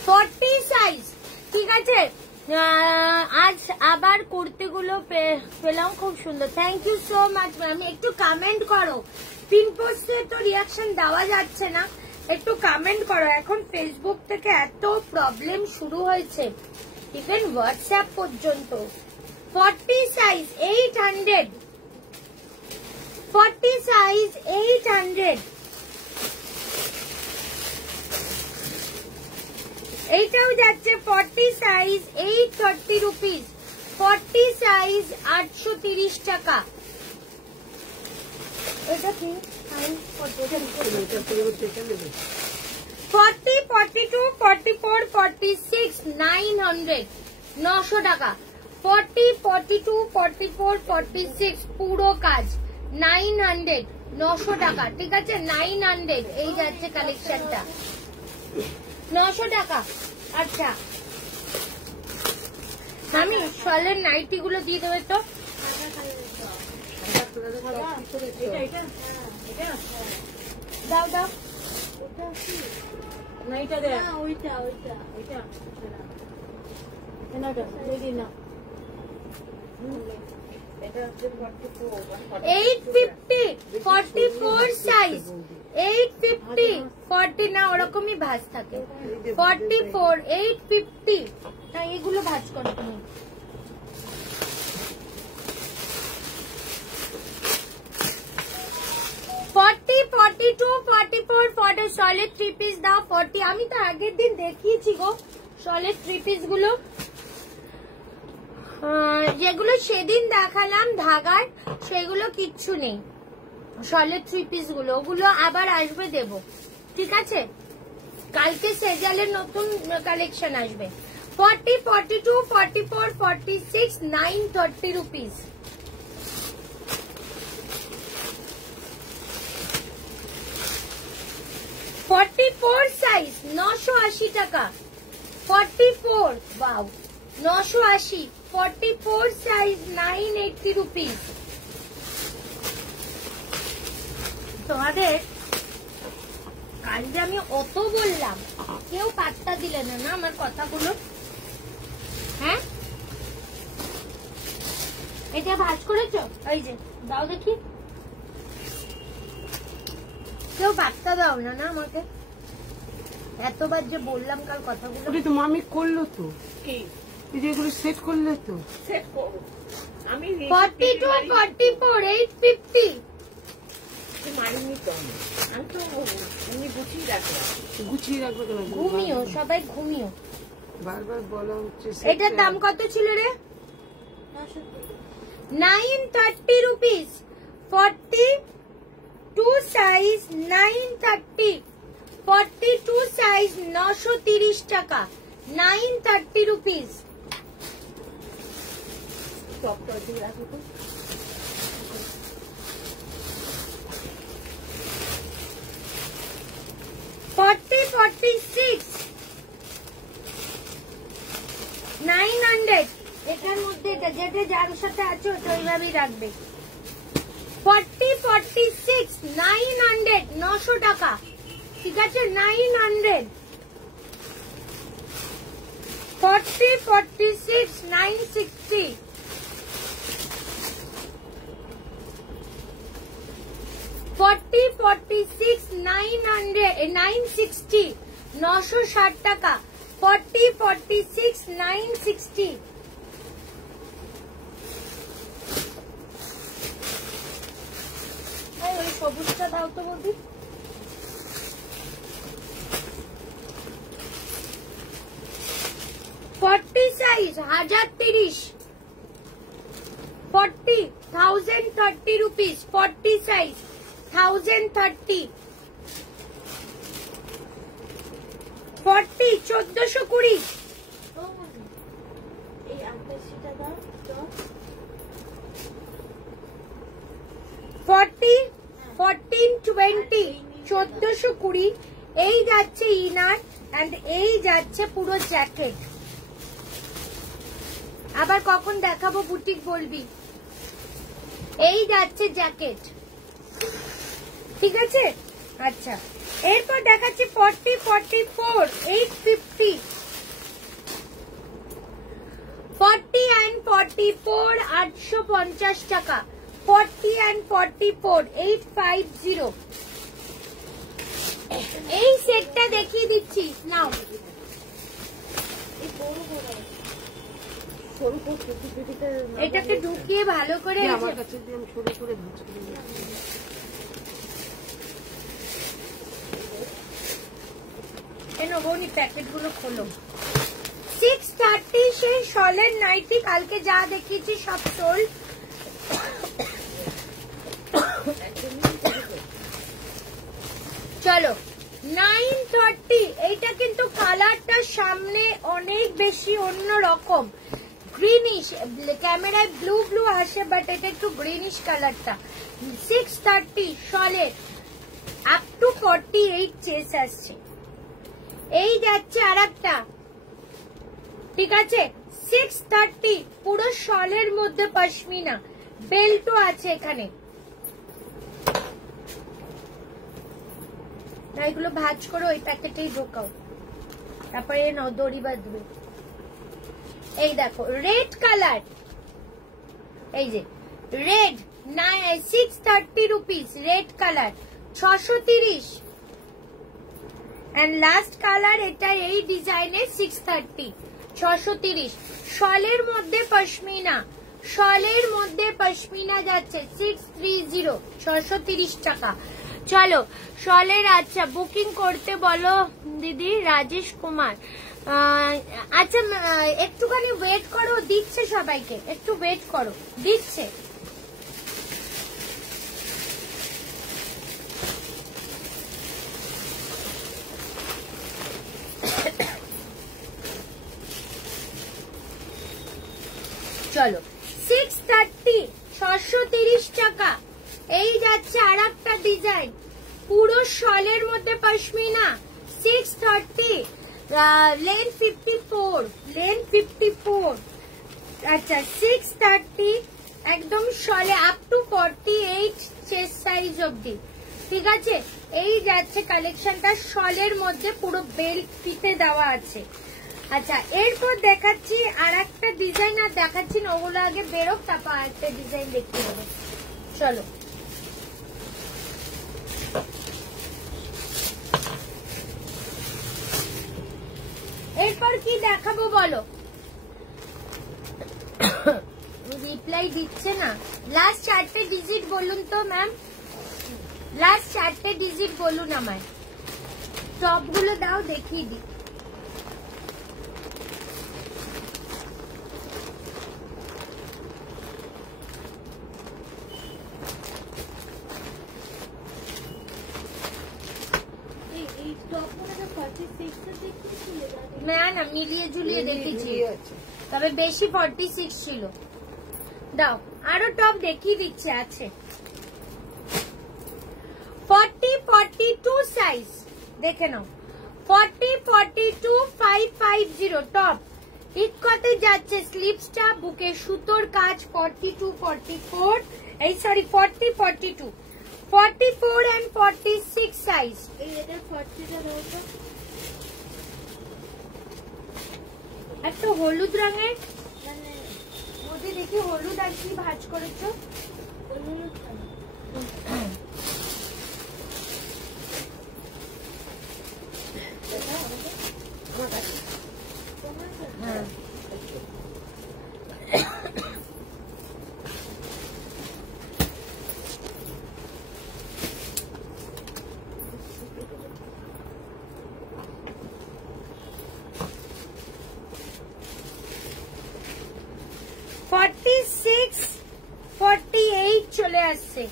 40 সাইজ, ঠিক আছে। আজ আবার কুর্তিগুলো পেলাম, খুব সুন্দর। Thank you so much ma'am. একটু কমেন্ট করো, পিনপোস্টে তো রিয়াকশন দেওয়া যাচ্ছে না, একটু কমেন্ট করো। এখন ফেসবুক থেকে এত প্রবলেম শুরু হয়েছে, ইভেন হোয়াটসঅ্যাপ পর্যন্ত। 40 সাইজ 800, 40 সাইজ 800। এইটাও যাচ্ছে 40 সাইজ 830 রুপিস, 40 সাইজ 830 টাকা। এটা কি 40 42 44 46 900, 900 টাকা। 40 42 44 46 পুরো কাজ 900, 900 টাকা, ঠিক আছে। 900 এই যাচ্ছে কালেকশনটা, 900 টাকা। আচ্ছা আমি শলের নাইটি গুলো দিয়ে দেবে তো। দাও দাও, নাইটা দে। ওইটা ওইটা ওইটা না, 850 44 সাইজ 850 40 না, ওরকমই ভাঁজ থাকে। 44 850 না, এগুলো ভাঁজ করো তুমি। 40 42 44 40 সলিড 3 পিস দাও। 40 আমি তো আগের দিন দেখিয়েছি গো সলিড 3 পিস গুলো, যেগুলো সেদিন দেখালাম ধাগার, সেগুলো কিচ্ছু নেই। সলিড 3 পিস গুলো, ওগুলো আবার আসবে দেব, ঠিক আছে। কালকে সেজালের নতুন কালেকশন আসবে। 40 42 44 46 930 রুপিস। 44 সাইজ 980 টাকা। 44 ওয়াও 980, 44 সাইজ 980 রুপিস। তোমাদের কাল যে আমি অত বললাম, কেউ পাত্তা দিলে না না আমার কথাগুলো। হ্যাঁ এটা ভাঁজ করেছো? এই যে দাও দেখি, কেউ পাত্তা দাও না না আমাকে। এতবার যে বললাম কাল কথাগুলো। তো মামি করলো তো, যেগুলো সেট করলে তো সেট করো। আমি 42 44 850 মারিনি তো, আমি তো এমনি গুছিয়ে রাখবো। গুছিয়ে রাখবো কেন? ঘুমিও, সবাই ঘুমিও। বারবার বলা হচ্ছে এটার দাম কত ছিল রে? 930 rupees. 42 size 930. 42 size 930 টাকা, 930 rupees. টপটা দিয়ে রাখো তো। 46 900. এটার মধ্যে এটা যেটা যার সাথে আছে ওটা ওইভাবেই রাখবে। 46 900, 900 টাকা, ঠিক আছে? 900 46 960 46 900 960 960 টাকা, 46 960। ওই সবুজটা দাও তো বৌদি। Size 1030, 1030 rupees. 40 সাইজ 1030, 40 1420। এই 88টা দাও তো। 40 14 20 1420। এই যাচ্ছে ইনার এন্ড এই যাচ্ছে পুরো জ্যাকেট। আবার কখন দেখাবো বুটিক বলবি। এই যাচ্ছে জ্যাকেট, ঠিক আছে? আচ্ছা, এরপর দেখাচ্ছি 40 44 850। 40 and 44 850 টাকা, 40 and 44 850। এই সেটটা দেখিয়ে দিচ্ছি নাও। সরু করে পেটিটা এটাকে ঢুকিয়ে ভালো করে আমার কাছে দিয়ে আমি সরু করে ভাঁজ করে দিচ্ছি। এনোনি প্যাকেট গুলো খোলো। 630 সেই শলের নাইটি কালকে যা দেখিয়েছি সব সোল্ড। চলো 930। এইটা কিন্তু কালারটা সামনে অনেক বেশি অন্য রকম, গ্রিনিশ। ক্যামেরায় ব্লু ব্লু আসে বাট এটা একটু গ্রিনিশ কালারটা। 630 শলের, আপ টু 48 চেস আসছে। এই যাচ্ছে আর একটা, ঠিক আছে? 630 পুরো শলের মধ্যে পশমিনা, বেল্টও আছে এখানে। এগুলো ভাঁজ করে ওই প্যাকেটেই ঢোকাও, তারপরে নাও দড়ি বাঁধবে। এই দেখো রেড কালার, এই যে red 630 rupees, red colour 630। And last colour এটা এই ডিজাইনের 630 630। শলের মধ্যে পশমিনা, শলের মধ্যে পশমিনা যাচ্ছে 630 630 টাকা। চলো শলের, আচ্ছা বুকিং করতে বলো দিদি। রাজেশ কুমার, আচ্ছা একটুখানি ওয়েট করো, দিচ্ছে সবাইকে, একটু ওয়েট করো, দিচ্ছে। চলো 630 630 টাকা। এই যাচ্ছে আর একটা ডিজাইন, পুরো শলের মধ্যে পশমিনা, 630, লেন 54, লেন 54। আচ্ছা 630 একদম শলে, আপ টু 48 চেস্ট সাইজ অব্দি, ঠিক আছে? এই যাচ্ছে কালেকশনটা শলের মধ্যে, পুরো বেল্ট ফিতে দেওয়া আছে। আচ্ছা এরপর দেখাচ্ছি আর একটা ডিজাইন, আর দেখাচ্ছি না, ওগুলো আগে বেরোক, তারপর আরেকটা ডিজাইন দেখতে হবে। চলো এরপর কি দেখাবো বলো? রিপ্লাই দিচ্ছে না। লাস্ট 4টে ডিজিট বলুন তো ম্যাম, লাস্ট 4টে ডিজিট বলুন আমায়। টপ গুলো দাও দেখিয়ে দিই। না না মিলিয়ে ঝুলিয়ে দেখেছি, তবে বেশি 46 ছিল। দাও আরো টপ দেখিয়ে দিচ্ছে, আছে 40-42 সাইজ, দেখে নাও 40-42 550 টপ। ঠিক কতে যাচ্ছে স্লিপসটা, বুকে সুতোর কাজ 42-44, এই সরি 40-42 44 and 46 সাইজ। একটা হলুদ রঙের, মানে মধ্যে দেখি হলুদ আর কি ভাঁজ করেছো, হ্যাঁ 46-48 চলে আসছে,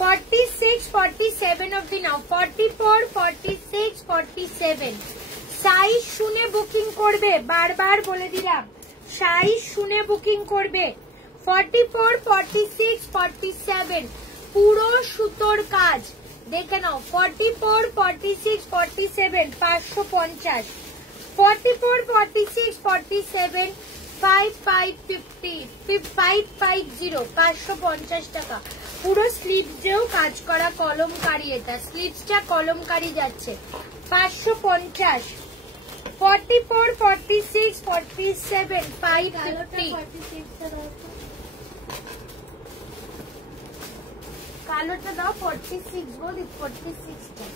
46-47 অব্দি নাও, 44-46-47 সাইজ শুনে বুকিং করবে, বারবার বলে দিলাম সাইজ শুনে বুকিং করবে। 44-46-47 পুরো সুতোর কাজ, দেখে নাও 44-46-47 550, 44-46-47 5550 550 টাকা। পুরো স্লিভসেও কাজ করা কলমকারি, এটা স্লিভসটা কলমকারি যাচ্ছে 550, 44-46-47 550। কালোটা দাও 46 বলি, 46টা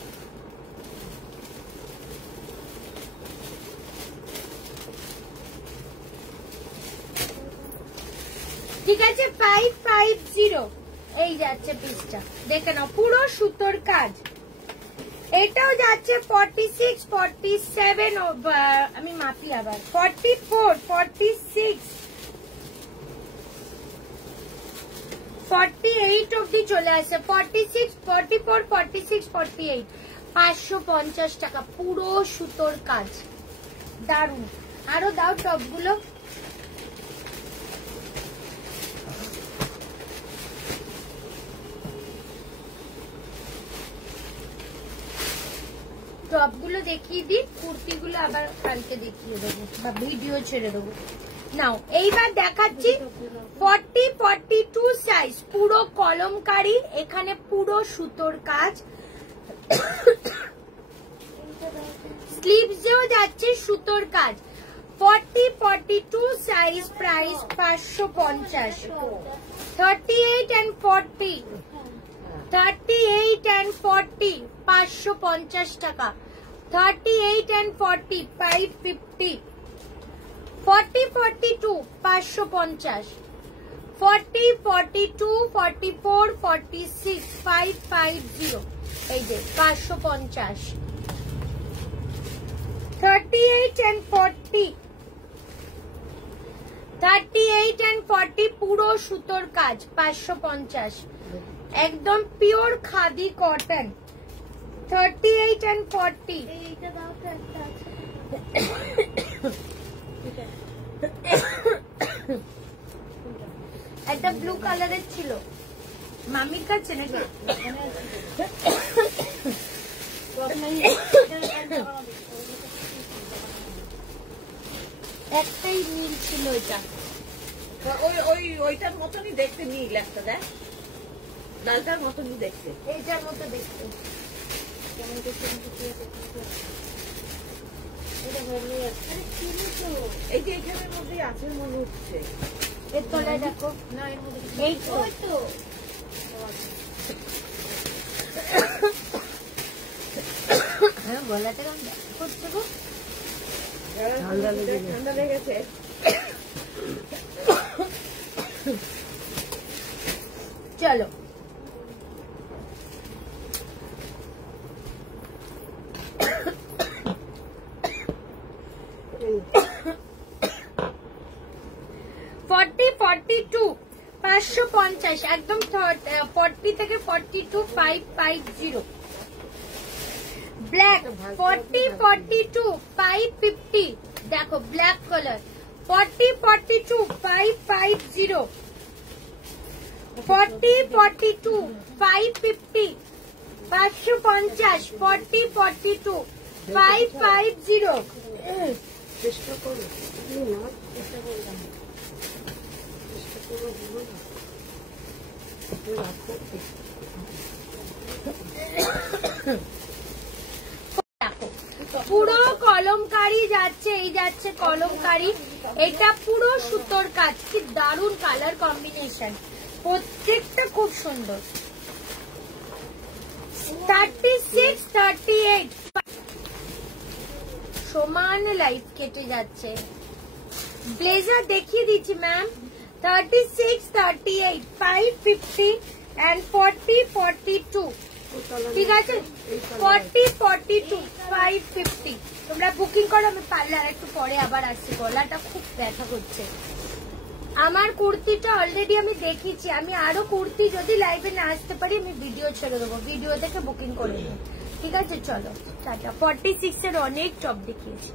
ঠিক আছে 550, এই যাচ্ছে পিসটা, দেখে নাও পুরো সুতোর কাজ। এটাও যাচ্ছে 46-47, আমি মাপি আবার 44-46 48 অব্দি চলে আসে, 44-46-48 550 টাকা পুরো সুতোর কাজ, দারুন। আরো দাও টপগুলো, টপগুলো দেখিয়ে দিই, কুর্তিগুলো আবার কালকে দেখিয়ে দেবো বা ভিডিও ছেড়ে দেবো। নাও এইবার দেখাচ্ছি 40-42 সাইজ, পুরো কলমকারি, এখানে পুরো সুতোর কাজ, স্লিভসেও যাচ্ছে সুতোর কাজ। 40-42 সাইজ, প্রাইস 550, 38 and 40 550 টাকা, 38 and 40 550, 40-42 550, 40-42 44-46 550, এই যে 550, 38 and 40 পুরো সুতোর কাজ 550, একদম পিওর খাদি কটন। 38 and 40 একটা ব্লু কালারের ছিল, মামির কাছে নাকি? একটাই নীল ছিল, এটা ওইটার মতনই দেখতে, নীল একটা দেখ, লালটার মতনই দেখতে, এইটার মতো দেখতে। এই যে এইখানের মধ্যেই আছে মনে হচ্ছে, এর তলায় দেখো, না এর মধ্যে এই তো গলাটা করছে গো, ঠান্ডা লেগেছে। চলো 40-42 550, একদম 40 থেকে 42 550। ব্ল্যাক 40 42 550 দেখো ব্ল্যাক কালার 40 42 550 40 42 550 550 40 42 550 চেষ্টা করো চেষ্টা করলাম চেষ্টা করো হলো না রাখো পুরো কলমকারি যাচ্ছে, এই যাচ্ছে কলমকারি, এটা পুরো সুতোর কাজ, কি দারুন কালার কম্বিনেশন, প্রত্যেকটা খুব সুন্দর। 36 38 সমান লাইট কেটে যাচ্ছে। ব্লেজার দেখিয়ে দিচ্ছি ম্যাম, 36 38 550 and 40 42 ঠিক আছে, 40 42 550 তোমরা বুকিং করো। আমি পারলে আর একটু পরে আবার আসছি, গলাটা খুব ব্যথা করছে। আমার কুর্তিটা অলরেডি আমি দেখিয়েছি, আমি আরো কুর্তি যদি লাইভে না আসতে পারি আমি ভিডিও ছেড়ে দেবো, ভিডিও থেকে বুকিং করে নেবো, ঠিক আছে। চলো টাটা। 46 এর অনেক টপ দেখিয়েছি।